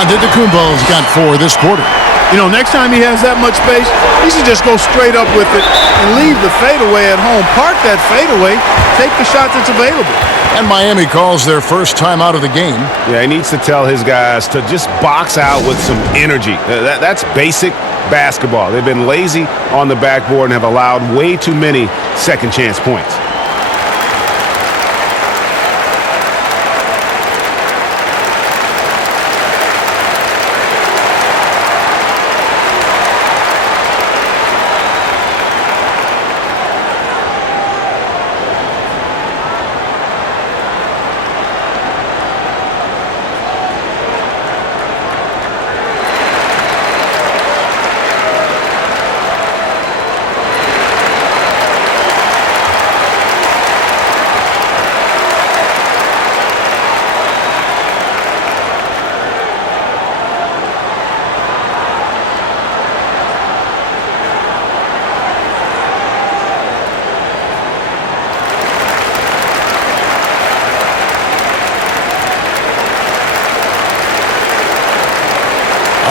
Antetokounmpo's got 4 this quarter. You know, next time he has that much space, he should just go straight up with it and leave the fadeaway at home. Park that fadeaway, take the shot that's available. And Miami calls their first time out of the game. Yeah, he needs to tell his guys to just box out with some energy. That's basic basketball. They've been lazy on the backboard and have allowed way too many second chance points.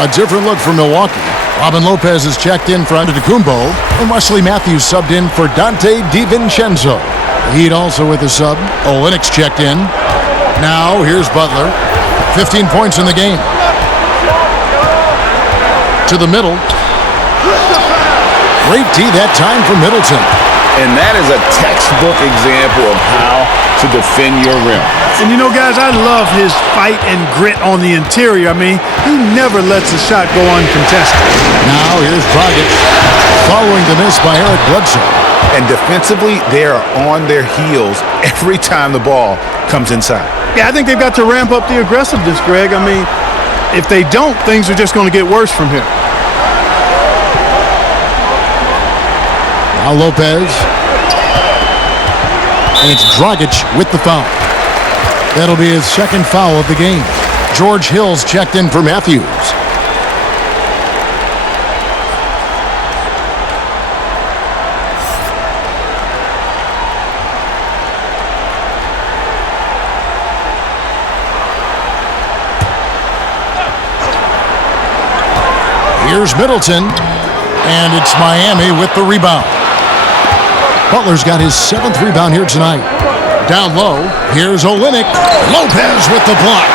A different look for Milwaukee. Robin Lopez is checked in for Antetokounmpo, and Wesley Matthews subbed in for Dante DiVincenzo. The Heat also with a sub. Olynyk's checked in. Now here's Butler. 15 points in the game. To the middle. Great D that time for Middleton. And that is a textbook example of how to defend your rim. And you know, guys, I love his fight and grit on the interior. I mean, he never lets a shot go uncontested. Now here's Dragic, following the miss by Eric Bledsoe. And defensively, they are on their heels every time the ball comes inside. Yeah, I think they've got to ramp up the aggressiveness, Greg. I mean, if they don't, things are just going to get worse from here. Now Lopez. And it's Dragic with the foul. That'll be his second foul of the game. George Hill's checked in for Matthews. Here's Middleton. And it's Miami with the rebound. Butler's got his 7th rebound here tonight. Down low, here's Olynyk. Lopez with the block.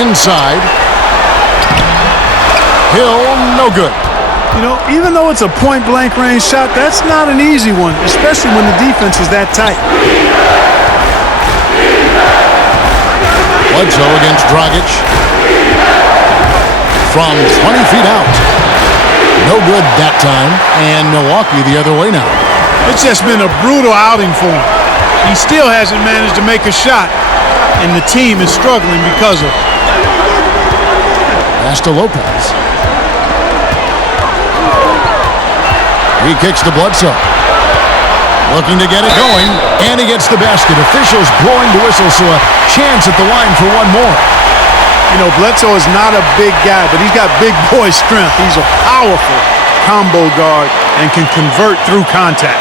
Inside. Hill, no good. You know, even though it's a point-blank range shot, that's not an easy one, especially when the defense is that tight. Bledsoe against Dragic. From 20 feet out. No good that time. And Milwaukee the other way now. It's just been a brutal outing for him. He still hasn't managed to make a shot, and the team is struggling because of it. Pass to Lopez. He kicks to Bledsoe. Looking to get it going, and he gets the basket. Officials blowing the whistle, so a chance at the line for one more. You know, Bledsoe is not a big guy, but he's got big boy strength. He's a powerful combo guard and can convert through contact.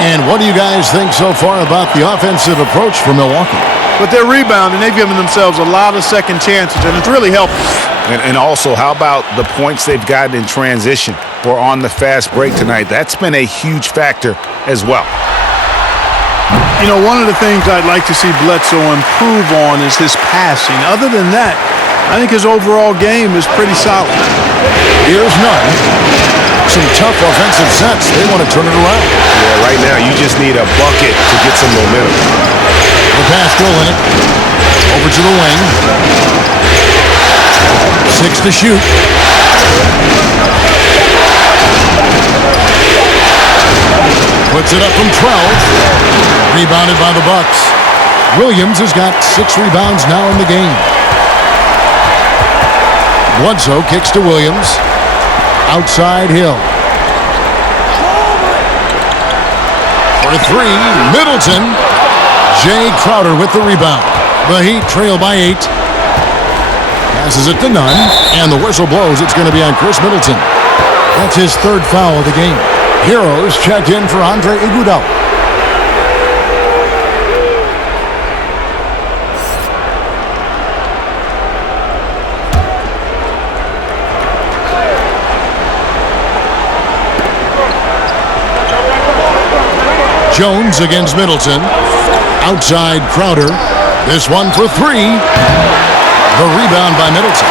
And what do you guys think so far about the offensive approach for Milwaukee? But they're rebounding. They've given themselves a lot of second chances, and it's really helped them. And also, how about the points they've gotten in transition or on the fast break tonight? That's been a huge factor as well. You know, one of the things I'd like to see Bledsoe improve on is his passing. Other than that, I think his overall game is pretty solid. Here's none. Some tough offensive sets. They want to turn it around. Yeah, right now you just need a bucket to get some momentum. The pass to Olynyk. Over to the wing. 6 to shoot. Puts it up from 12. Rebounded by the Bucks. Williams has got 6 rebounds now in the game. Bledsoe kicks to Williams. Outside Hill. For 3, Middleton. Jay Crowder with the rebound. The Heat trail by 8. Passes it to Nunn. And the whistle blows. It's going to be on Chris Middleton. That's his 3rd foul of the game. Heroes checked in for Andre Iguodala. Jones against Middleton. Outside Crowder. This one for three. The rebound by Middleton.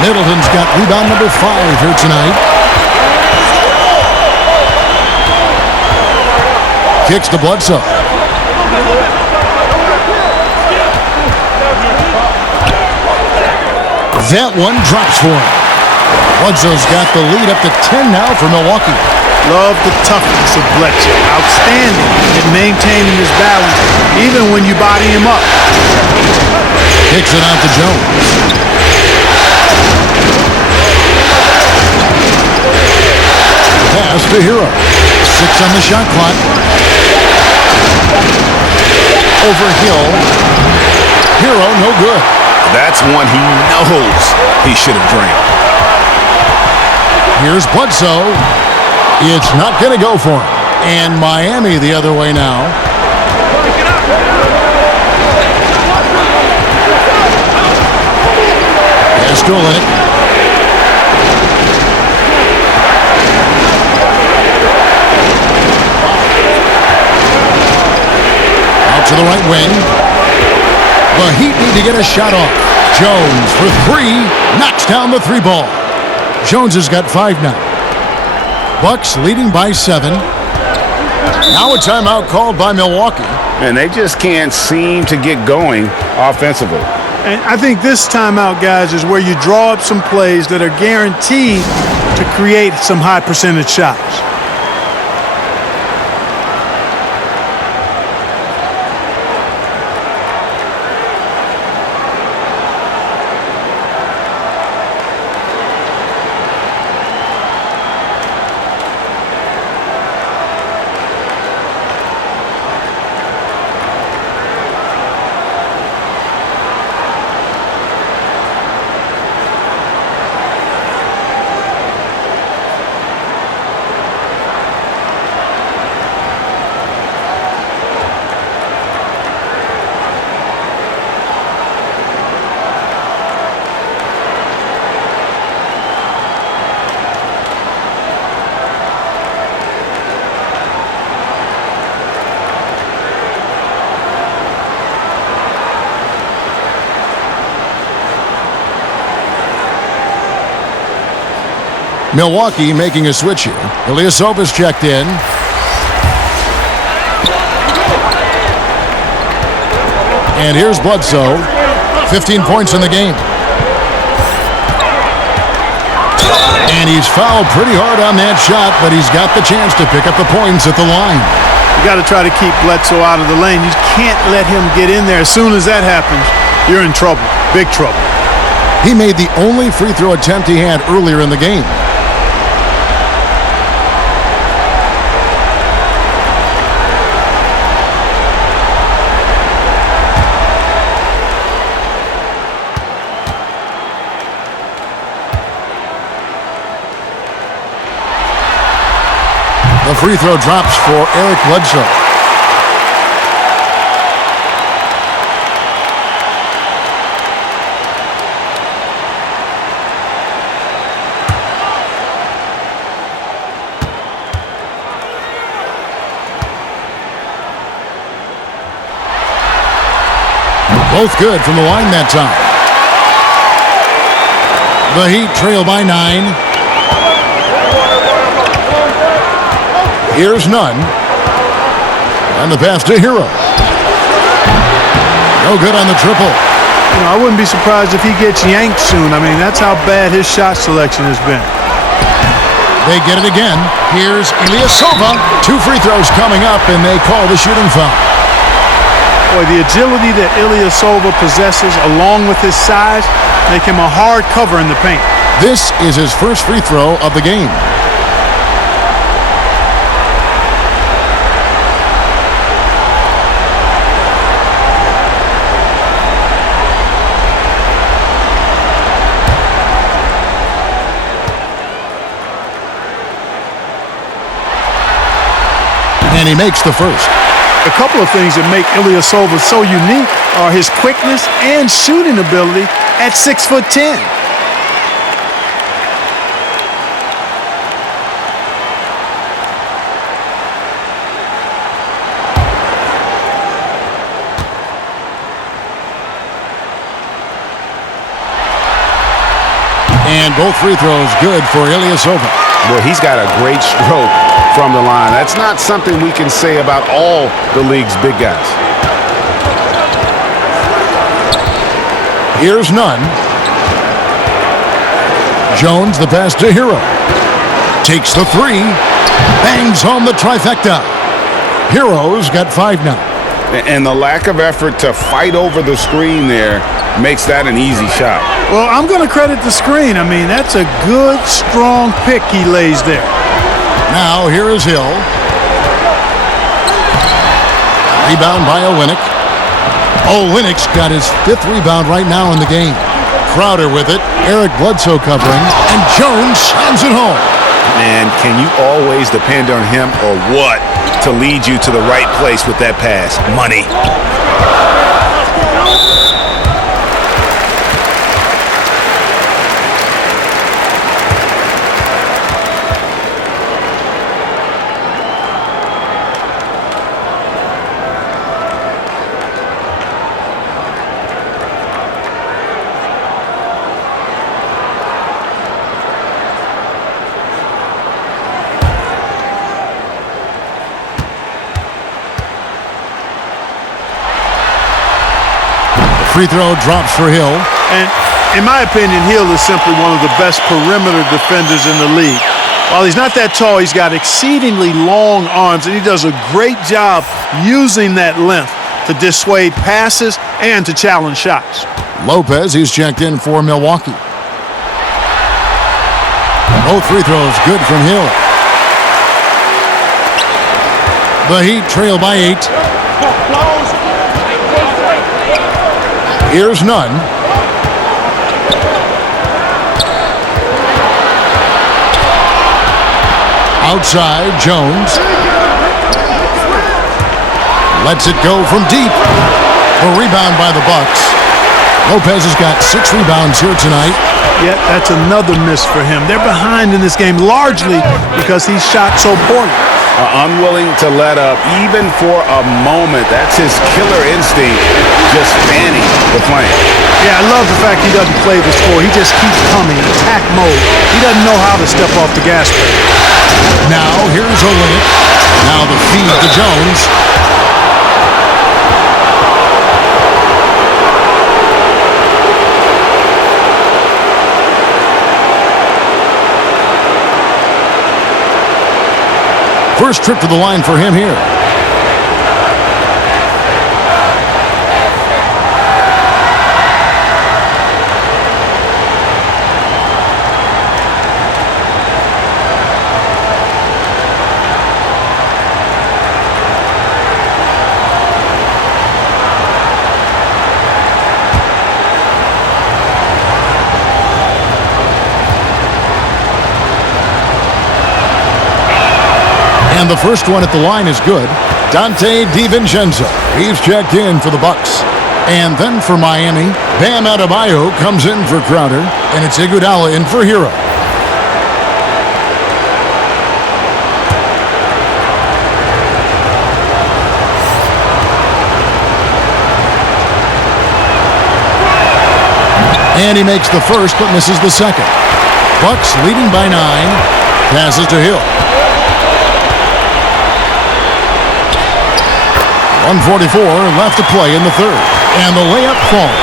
Middleton's got rebound number 5 here tonight. Kicks to Bledsoe. That one drops for him. Bledsoe's got the lead up to 10 now for Milwaukee. Love the toughness of Bledsoe. Outstanding at maintaining his balance, even when you body him up. Kicks it out to Jones. Pass to Hero. 6 on the shot clock. Over Hill. Hero, no good. That's one he knows he should have drained. Here's Bledsoe. It's not going to go for him. And Miami the other way now. Stolen it. Out to the right wing. The Heat need to get a shot off. Jones for 3. Knocks down the 3 ball. Jones has got 5 now. Bucks leading by 7. Now a timeout called by Milwaukee. And they just can't seem to get going offensively. And I think this timeout, guys, is where you draw up some plays that are guaranteed to create some high percentage shots. Milwaukee making a switch here. Ilyasova's checked in. And here's Bledsoe. 15 points in the game. And he's fouled pretty hard on that shot, but he's got the chance to pick up the points at the line. You got to try to keep Bledsoe out of the lane. You can't let him get in there. As soon as that happens, you're in trouble. Big trouble. He made the only free throw attempt he had earlier in the game. The free throw drops for Eric Bledsoe. Both good from the line that time. The Heat trail by 9. Here's none. And the pass to Hero. No good on the triple. You know, I wouldn't be surprised if he gets yanked soon. I mean, that's how bad his shot selection has been. They get it again. Here's Ilyasova. 2 free throws coming up, and they call the shooting foul. Boy, the agility that Ilyasova possesses along with his size make him a hard cover in the paint. This is his first free throw of the game. And he makes the first. A couple of things that make Ilyasova so unique are his quickness and shooting ability at 6'10". And both free throws good for Ilyasova. Well, he's got a great stroke from the line. That's not something we can say about all the league's big guys. Here's none. Jones, the pass to Hero. Takes the three. Bangs home the trifecta. Hero's got 5 now. And the lack of effort to fight over the screen there makes that an easy shot. Well, I'm going to credit the screen. I mean, that's a good, strong pick he lays there. Now here is Hill. Rebound by Olynyk. Olynyk's got his 5th rebound right now in the game. Crowder with it. Eric Bledsoe covering. And Jones slams it home. Man, can you always depend on him or what to lead you to the right place with that pass? Money. Free throw drops for Hill. And in my opinion, Hill is simply one of the best perimeter defenders in the league. While he's not that tall, he's got exceedingly long arms, and he does a great job using that length to dissuade passes and to challenge shots. Lopez, he's checked in for Milwaukee. Both free throws good from Hill. The Heat trail by 8. Here's none. Outside, Jones. Lets it go from deep. A rebound by the Bucks. Lopez has got 6 rebounds here tonight. Yeah, that's another miss for him. They're behind in this game largely because he shot so poorly. Unwilling to let up even for a moment. That's his killer instinct, just fanning the flame. Yeah, I love the fact he doesn't play the score. He just keeps coming, attack mode. He doesn't know how to step off the gas pedal. Now here's Olynyk. Now the feed to Jones. First trip to the line for him here. And the first one at the line is good. Dante DiVincenzo. He's checked in for the Bucks. And then for Miami, Bam Adebayo comes in for Crowder. And it's Iguodala in for Hero. And he makes the first but misses the second. Bucks leading by 9. Passes to Hill. 1:44 left to play in the third. And the layup falls.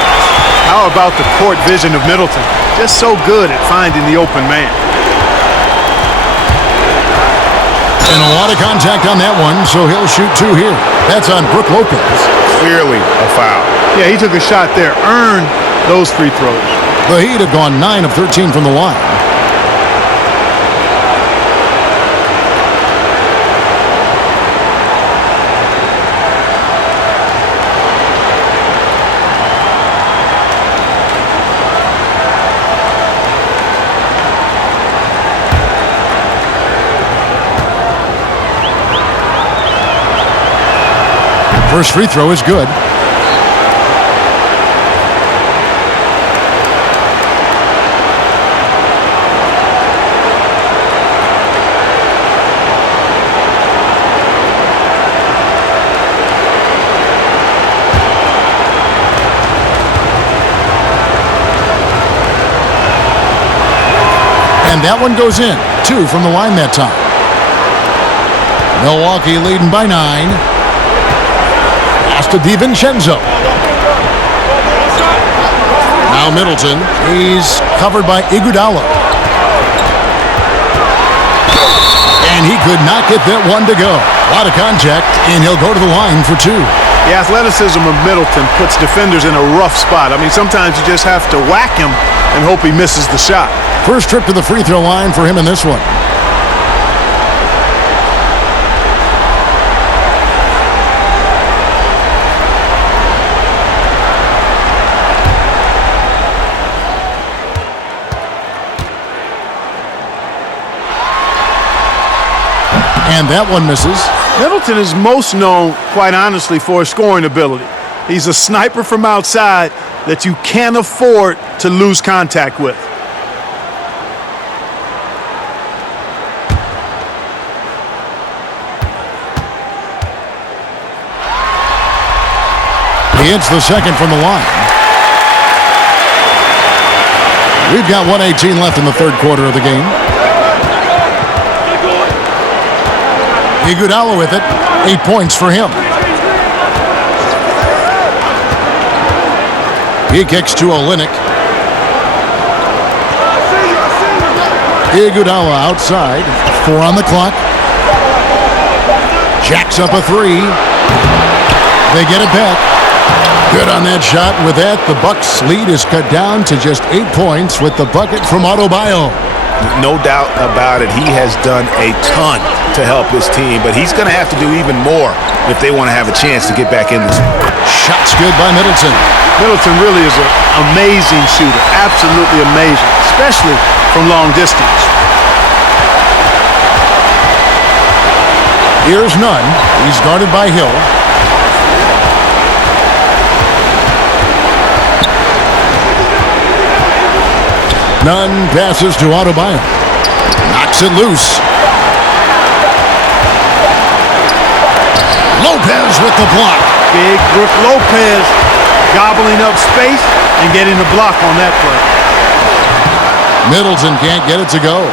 How about the court vision of Middleton? Just so good at finding the open man. And a lot of contact on that one, so he'll shoot 2 here. That's on Brook Lopez. Clearly a foul. Yeah, he took a shot there, earned those free throws. The Heat have gone 9 of 13 from the line. First free throw is good. And that one goes in. 2 from the line that time. Milwaukee leading by 9. Pass to DiVincenzo. Now Middleton. He's covered by Iguodala. And he could not get that one to go. A lot of contact, and he'll go to the line for 2. The athleticism of Middleton puts defenders in a rough spot. I mean, sometimes you just have to whack him and hope he misses the shot. First trip to the free throw line for him in this one. And that one misses. Middleton is most known, quite honestly, for his scoring ability. He's a sniper from outside that you can't afford to lose contact with. He hits the second from the line. We've got 1:18 left in the third quarter of the game. Iguodala with it. 8 points for him. He kicks to Olynyk. Iguodala outside. 4 on the clock. Jacks up a 3. They get it back. Good on that shot. With that, the Bucks' lead is cut down to just 8 points with the bucket from Adebayo. No doubt about it. He has done a ton to help his team, but he's going to have to do even more if they want to have a chance to get back in this. Shot's good by Middleton. Middleton really is an amazing shooter. Absolutely amazing, especially from long distance. Here's Nunn. He's guarded by Hill. Nunn passes to Adebayo. Knocks it loose. Lopez with the block. Big Brook Lopez gobbling up space and getting the block on that play. Middleton can't get it to go.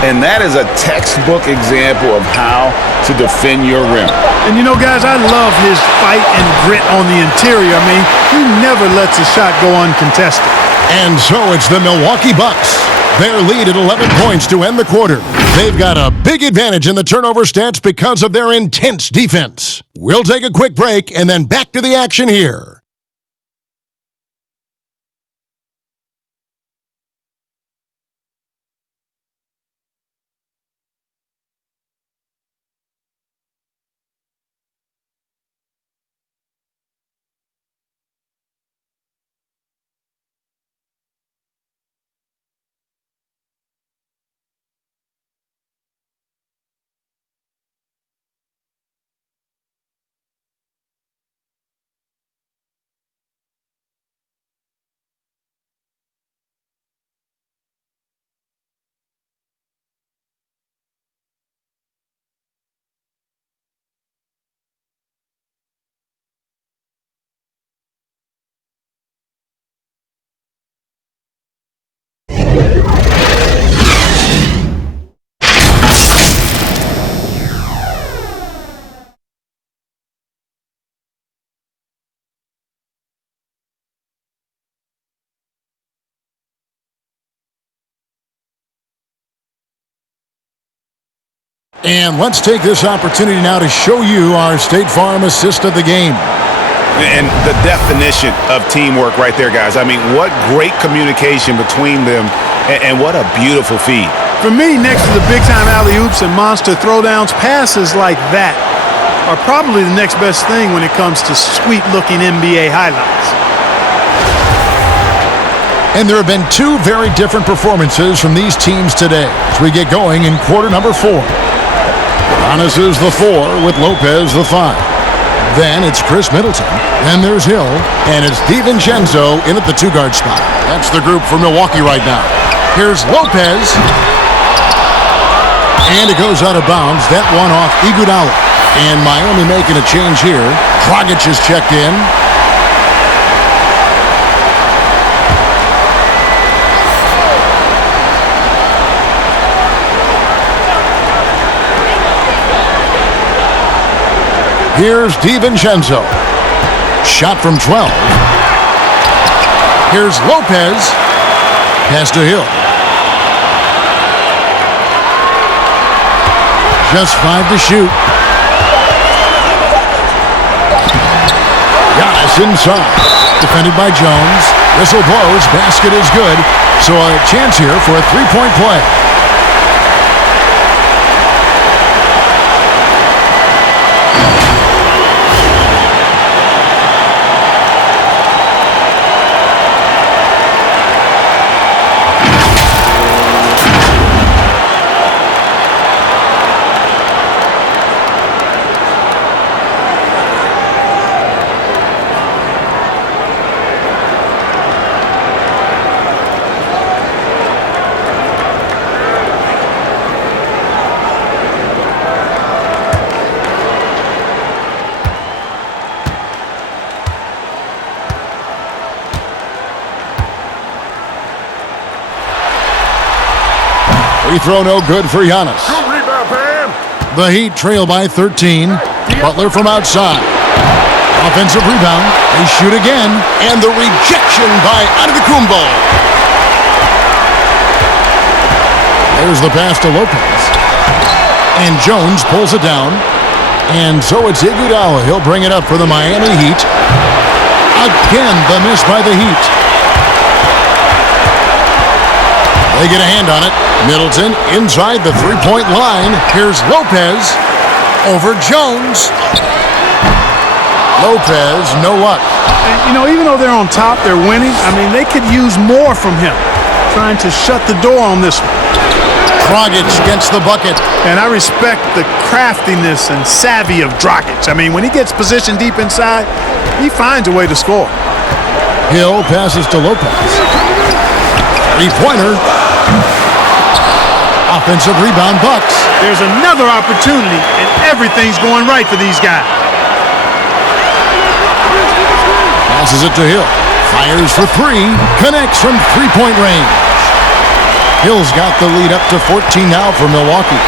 And that is a textbook example of how to defend your rim. And you know, guys, I love his fight and grit on the interior. I mean, he never lets a shot go uncontested. And so it's the Milwaukee Bucks. Their lead at 11 points to end the quarter. They've got a big advantage in the turnover stats because of their intense defense. We'll take a quick break and then back to the action here. And let's take this opportunity now to show you our State Farm assist of the game. And the definition of teamwork right there, guys. I mean, what great communication between them, and what a beautiful feed. For me, next to the big-time alley-oops and monster throwdowns, passes like that are probably the next best thing when it comes to sweet-looking NBA highlights. And there have been 2 very different performances from these teams today as we get going in quarter number 4. Giannis is the 4 with Lopez the 5. Then it's Chris Middleton. Then there's Hill. And it's DiVincenzo in at the 2-guard spot. That's the group for Milwaukee right now. Here's Lopez. And it goes out of bounds. That one off Iguodala. And Miami making a change here. Dragic is checked in. Here's DiVincenzo. Shot from 12. Here's Lopez. Pass to Hill. Just 5 to shoot. Giannis inside. Defended by Jones. Whistle blows. Basket is good. So a chance here for a three-point play. Free throw no good for Giannis. The Heat trail by 13. Butler from outside. Offensive rebound. They shoot again. And the rejection by Antetokounmpo. There's the pass to Lopez. And Jones pulls it down. And so it's Iguodala. He'll bring it up for the Miami Heat. Again, the miss by the Heat. They get a hand on it. Middleton inside the three-point line. Here's Lopez over Jones. Lopez, no luck. And, you know, even though they're on top, they're winning. I mean, they could use more from him. Trying to shut the door on this one. Dragic gets the bucket. And I respect the craftiness and savvy of Dragic. I mean, when he gets positioned deep inside, he finds a way to score. Hill passes to Lopez. Three-pointer. Offensive rebound, Bucks. There's another opportunity, and everything's going right for these guys. Passes it to Hill. Fires for three. Connects from three-point range. Hill's got the lead up to 14 now for Milwaukee.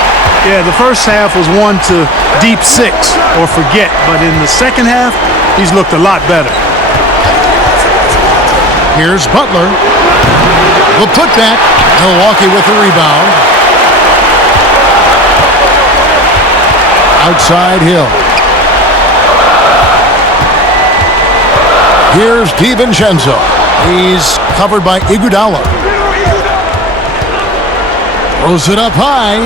Yeah, the first half was one to deep 6 or forget, but in the second half, he's looked a lot better. Here's Butler. The putback. Milwaukee with the rebound. Outside Hill. Here's DiVincenzo. He's covered by Iguodala. Throws it up high.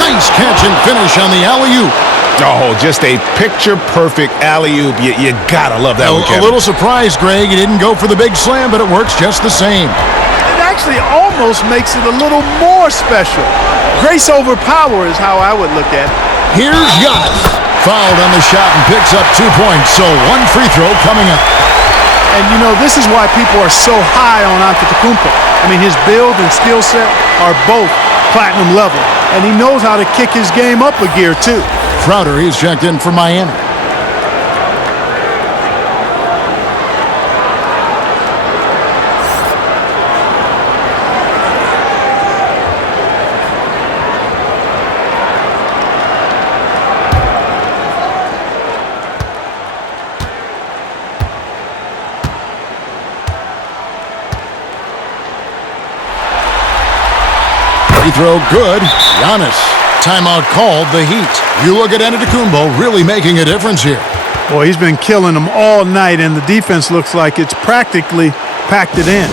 Nice catch and finish on the alley-oop. Oh, just a picture-perfect alley-oop. You gotta love that one, Kevin. A little surprised, Greg. He didn't go for the big slam, but it works just the same. It actually almost makes it a little more special. Grace over power is how I would look at it. Here's Giannis. Fouled on the shot and picks up 2 points, so one free throw coming up. And, you know, this is why people are so high on Antetokounmpo. I mean, his build and skill set are both platinum level, and he knows how to kick his game up a gear, too. Crowder, he's checked in for Miami. Free throw good. Giannis. Timeout called, the Heat. You look at Antetokounmpo really making a difference here. Boy, he's been killing them all night, and the defense looks like it's practically packed it in.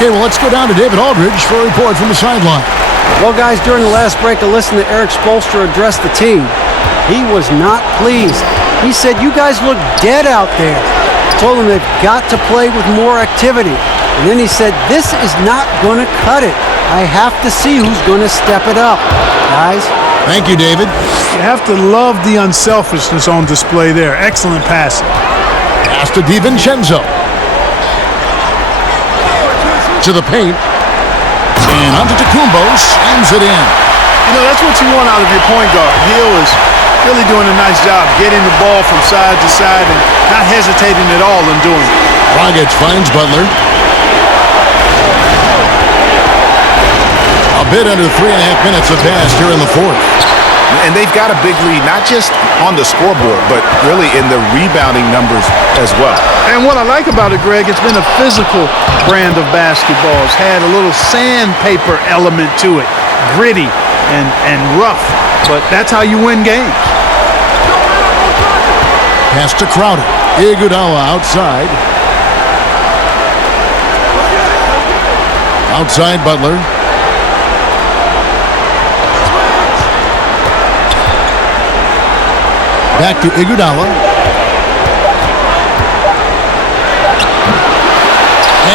Okay, well, let's go down to David Aldridge for a report from the sideline. Well, guys, during the last break, I listened to Eric Spoelstra address the team. He was not pleased. He said, "You guys look dead out there." Told them they've got to play with more activity. And then he said, "This is not going to cut it. I have to see who's going to step it up." Guys. Thank you, David. You have to love the unselfishness on display there. Excellent passing. Pass to DiVincenzo. To the paint. And Antetokounmpo slams it in. You know, that's what you want out of your point guard. Hill is really doing a nice job getting the ball from side to side and not hesitating at all in doing it. Dragic finds Butler. A bit under 3.5 minutes have passed here in the fourth. And they've got a big lead, not just on the scoreboard, but really in the rebounding numbers as well. And what I like about it, Greg, it's been a physical brand of basketball. It's had a little sandpaper element to it, gritty and rough, but that's how you win games. Pass to Crowder. Iguodala outside. Outside Butler. Back to Iguodala.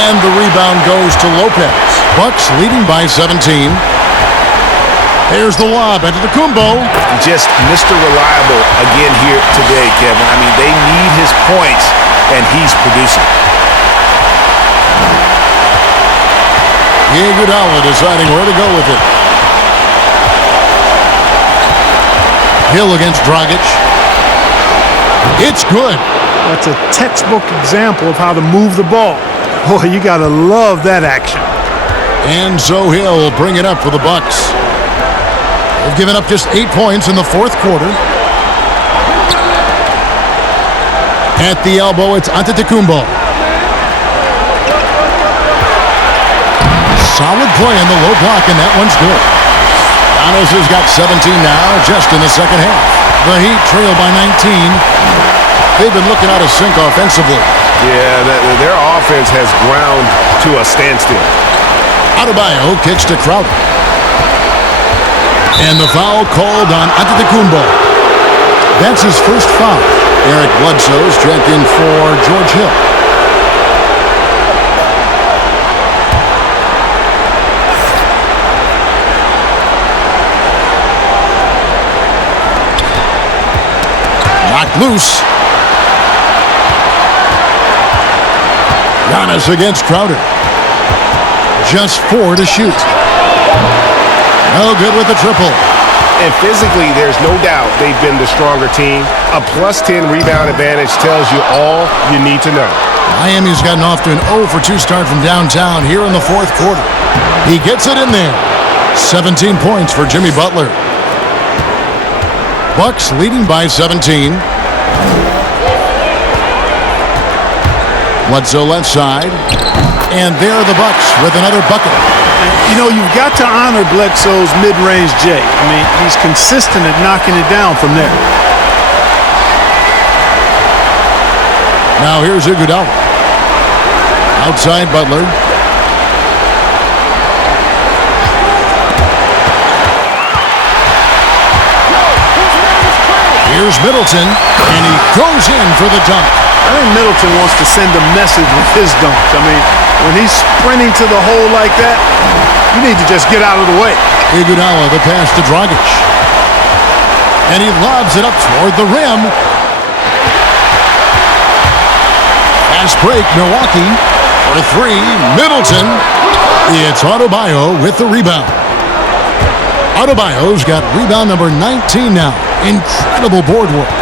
And the rebound goes to Lopez. Bucks leading by 17. There's the lob. Antetokounmpo. Just Mr. Reliable again here today, Kevin. I mean, they need his points, and he's producing. Iguodala deciding where to go with it. Hill against Dragic. It's good. That's a textbook example of how to move the ball. Boy, you got to love that action. And so Hill will bring it up for the Bucks. They've given up just 8 points in the fourth quarter. At the elbow, it's Antetokounmpo. Solid play in the low block, and that one's good. Giannis has got 17 now, just in the second half. The Heat trail by 19. They've been looking out of sync offensively. Yeah, their offense has ground to a standstill. Adebayo kicks to Crowder. And the foul called on Antetokounmpo. That's his first foul. Eric Bledsoe's checked in for George Hill. Knocked loose. Giannis against Crowder. Just 4 to shoot. No good with the triple. And physically, there's no doubt they've been the stronger team. A +10 rebound advantage tells you all you need to know. Miami's gotten off to an 0 for 2 start from downtown here in the fourth quarter. He gets it in there. 17 points for Jimmy Butler. Bucks leading by 17. Bledsoe left side. And there are the Bucks with another bucket. You know, you've got to honor Bledsoe's mid-range J. I mean, he's consistent at knocking it down from there. Now here's Iguodala. Outside Butler. Here's Middleton, and he goes in for the dunk. I think Middleton wants to send a message with his dunks. I mean, when he's sprinting to the hole like that, you need to just get out of the way. Iguodala, the pass to Dragic. And he lobs it up toward the rim. Fast break, Milwaukee. For 3, Middleton. It's Adebayo with the rebound. Adebayo's got rebound number 19 now. Incredible board work.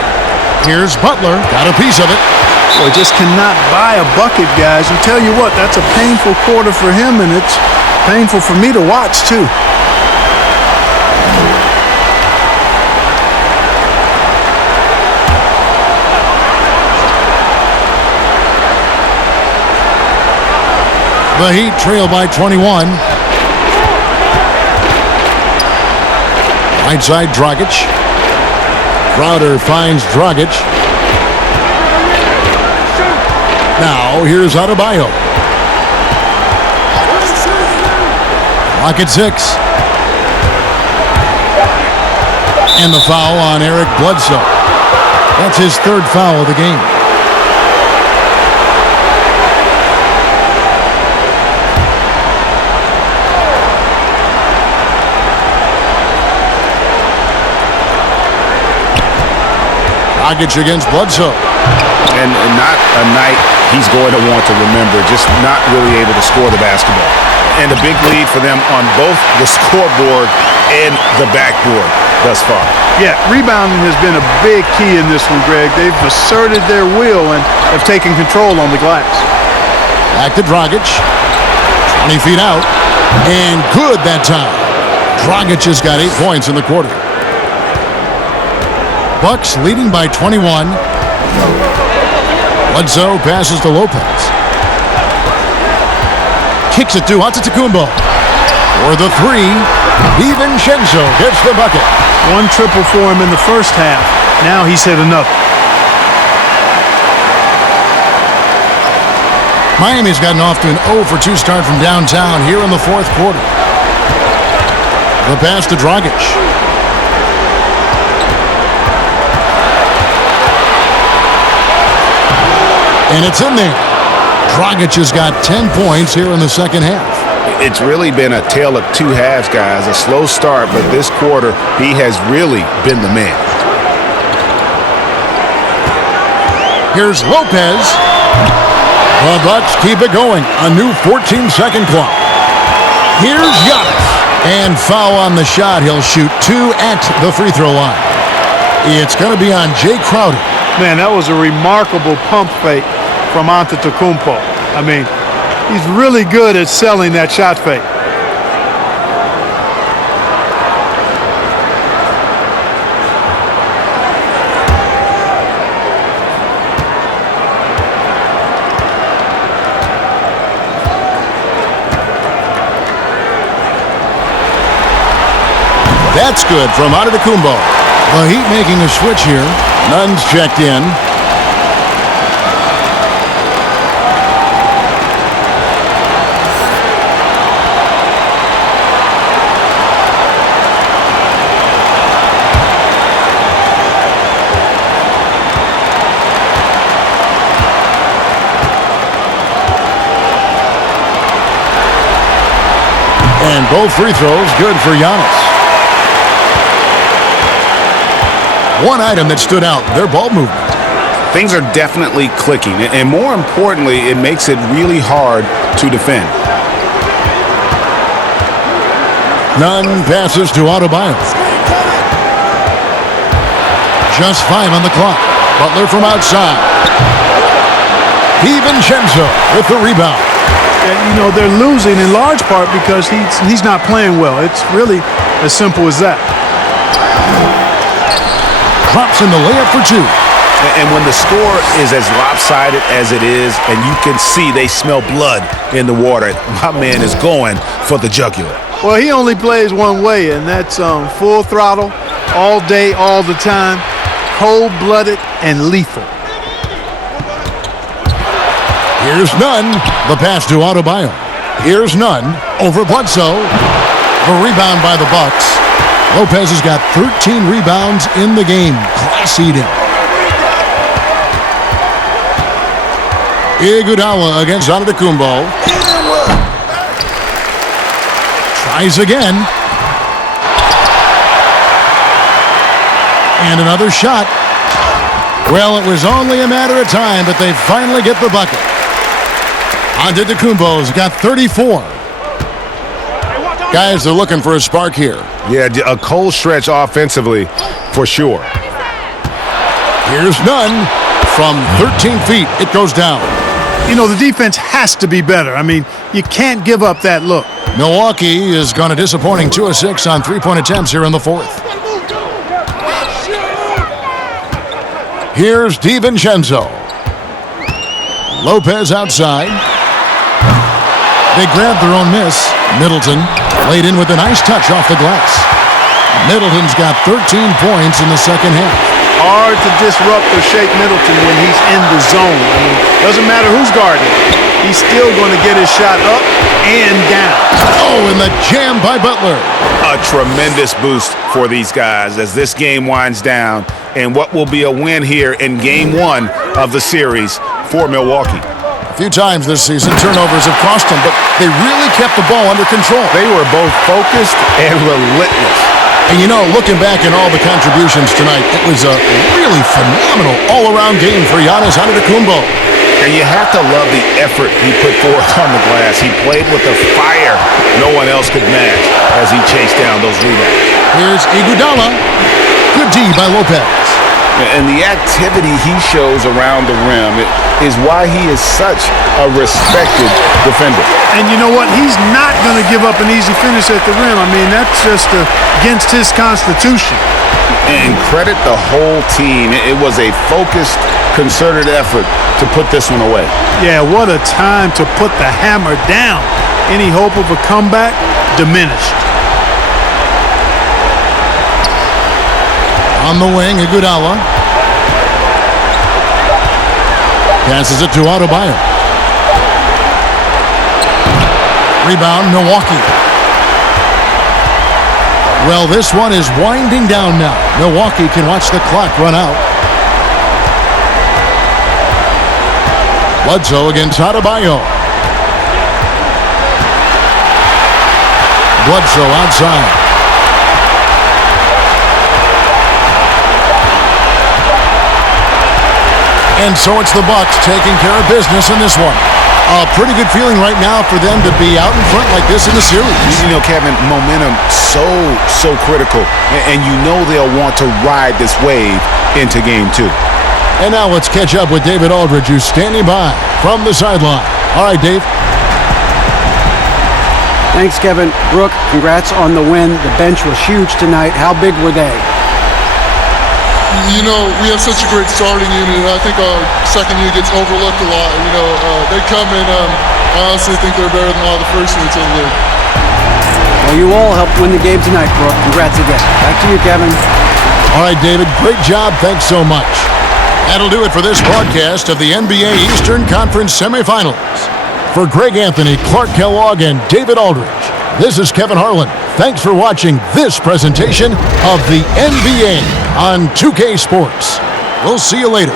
Here's Butler. Got a piece of it. Boy, just cannot buy a bucket, guys. And tell you what, that's a painful quarter for him, and it's painful for me to watch, too. The Heat trail by 21. Right side, Dragic. Crowder finds Dragic. Now, here's Adebayo. Clock at 6. And the foul on Eric Bledsoe. That's his third foul of the game. Dragic against Bledsoe. And not a night he's going to want to remember, just not really able to score the basketball. And a big lead for them on both the scoreboard and the backboard thus far. Yeah, rebounding has been a big key in this one, Greg. They've asserted their will and have taken control on the glass. Back to Dragic. 20 feet out. And good that time. Dragic has got 8 points in the quarter. Bucks leading by 21. Bledsoe passes to Lopez. Kicks it to Antetokounmpo. For the 3, DiVincenzo gets the bucket. 1 triple for him in the first half. Now he's hit another. Miami's gotten off to an 0 for 2 start from downtown here in the fourth quarter. The pass to Dragic. And it's in there. Dragic has got 10 points here in the second half. It's really been a tale of 2 halves, guys. A slow start, but this quarter, he has really been the man. Here's Lopez. The Bucks keep it going. A new 14-second clock. Here's Giannis. And foul on the shot. He'll shoot 2 at the free throw line. It's going to be on Jay Crowder. Man, that was a remarkable pump fake from Antetokounmpo. I mean, he's really good at selling that shot fake. That's good from Antetokounmpo. The Heat making a switch here. Nunn's checked in. And both free throws good for Giannis. One item that stood out, their ball movement. Things are definitely clicking, and more importantly, it makes it really hard to defend. Nunn passes to Adebayo. Just 5 on the clock. Butler from outside. DiVincenzo with the rebound. And, you know, they're losing in large part because he's not playing well. It's really as simple as that. Drops in the layup for 2. And when the score is as lopsided as it is, and you can see they smell blood in the water, my man is going for the jugular. Well, he only plays one way, and that's full throttle, all day, all the time, cold-blooded and lethal. Here's Nunn. The pass to Adebayo. Here's Nunn over Bledsoe. The rebound by the Bucks. Lopez has got 13 rebounds in the game. Class eating. Iguodala against Antetokounmpo. Tries again. And another shot. Well, it was only a matter of time, but they finally get the bucket. Antetokounmpo's got 34. Guys, they're looking for a spark here. Yeah, a cold stretch offensively, for sure. Here's Nunn. From 13 feet, it goes down. You know, the defense has to be better. I mean, you can't give up that look. Milwaukee has gone a disappointing 2 of 6 on 3-point attempts here in the fourth. Here's DiVincenzo. Lopez outside. They grabbed their own miss. Middleton laid in with a nice touch off the glass. Middleton's got 13 points in the second half. Hard to disrupt or shake Middleton when he's in the zone. I mean, doesn't matter who's guarding. He's still going to get his shot up and down. Oh, and the jam by Butler. A tremendous boost for these guys as this game winds down and what will be a win here in Game 1 of the series for Milwaukee. A few times this season, turnovers have cost them, but they really kept the ball under control. They were both focused and relentless. And you know, looking back at all the contributions tonight, it was a really phenomenal all-around game for Giannis Antetokounmpo. And you have to love the effort he put forth on the glass. He played with a fire no one else could match as he chased down those rebounds. Here's Iguodala. Good D by Lopez. And the activity he shows around the rim is why he is such a respected defender. And you know what? He's not going to give up an easy finish at the rim. I mean, that's just against his constitution. And credit the whole team. It was a focused, concerted effort to put this one away. Yeah, what a time to put the hammer down. Any hope of a comeback diminished. On the wing, Iguodala. Passes it to Adebayo. Rebound, Milwaukee. Well, this one is winding down now. Milwaukee can watch the clock run out. Bledsoe against Adebayo. Bledsoe outside. And so it's the Bucks taking care of business in this one. A pretty good feeling right now for them to be out in front like this in the series. You know, Kevin, momentum so critical. And you know they'll want to ride this wave into Game 2. And now let's catch up with David Aldridge, who's standing by from the sideline. All right, Dave. Thanks, Kevin. Brooke, congrats on the win. The bench was huge tonight. How big were they? You know, we have such a great starting unit. I think our second unit gets overlooked a lot. You know, they come in, I honestly think they're better than all the first units in the league. Well, you all helped win the game tonight, Brooke. Congrats again. Back to you, Kevin. All right, David, great job. Thanks so much. That'll do it for this broadcast of the NBA Eastern Conference semifinals. For Greg Anthony, Clark Kellogg, and David Aldridge, this is Kevin Harlan. Thanks for watching this presentation of the NBA on 2K Sports. We'll see you later.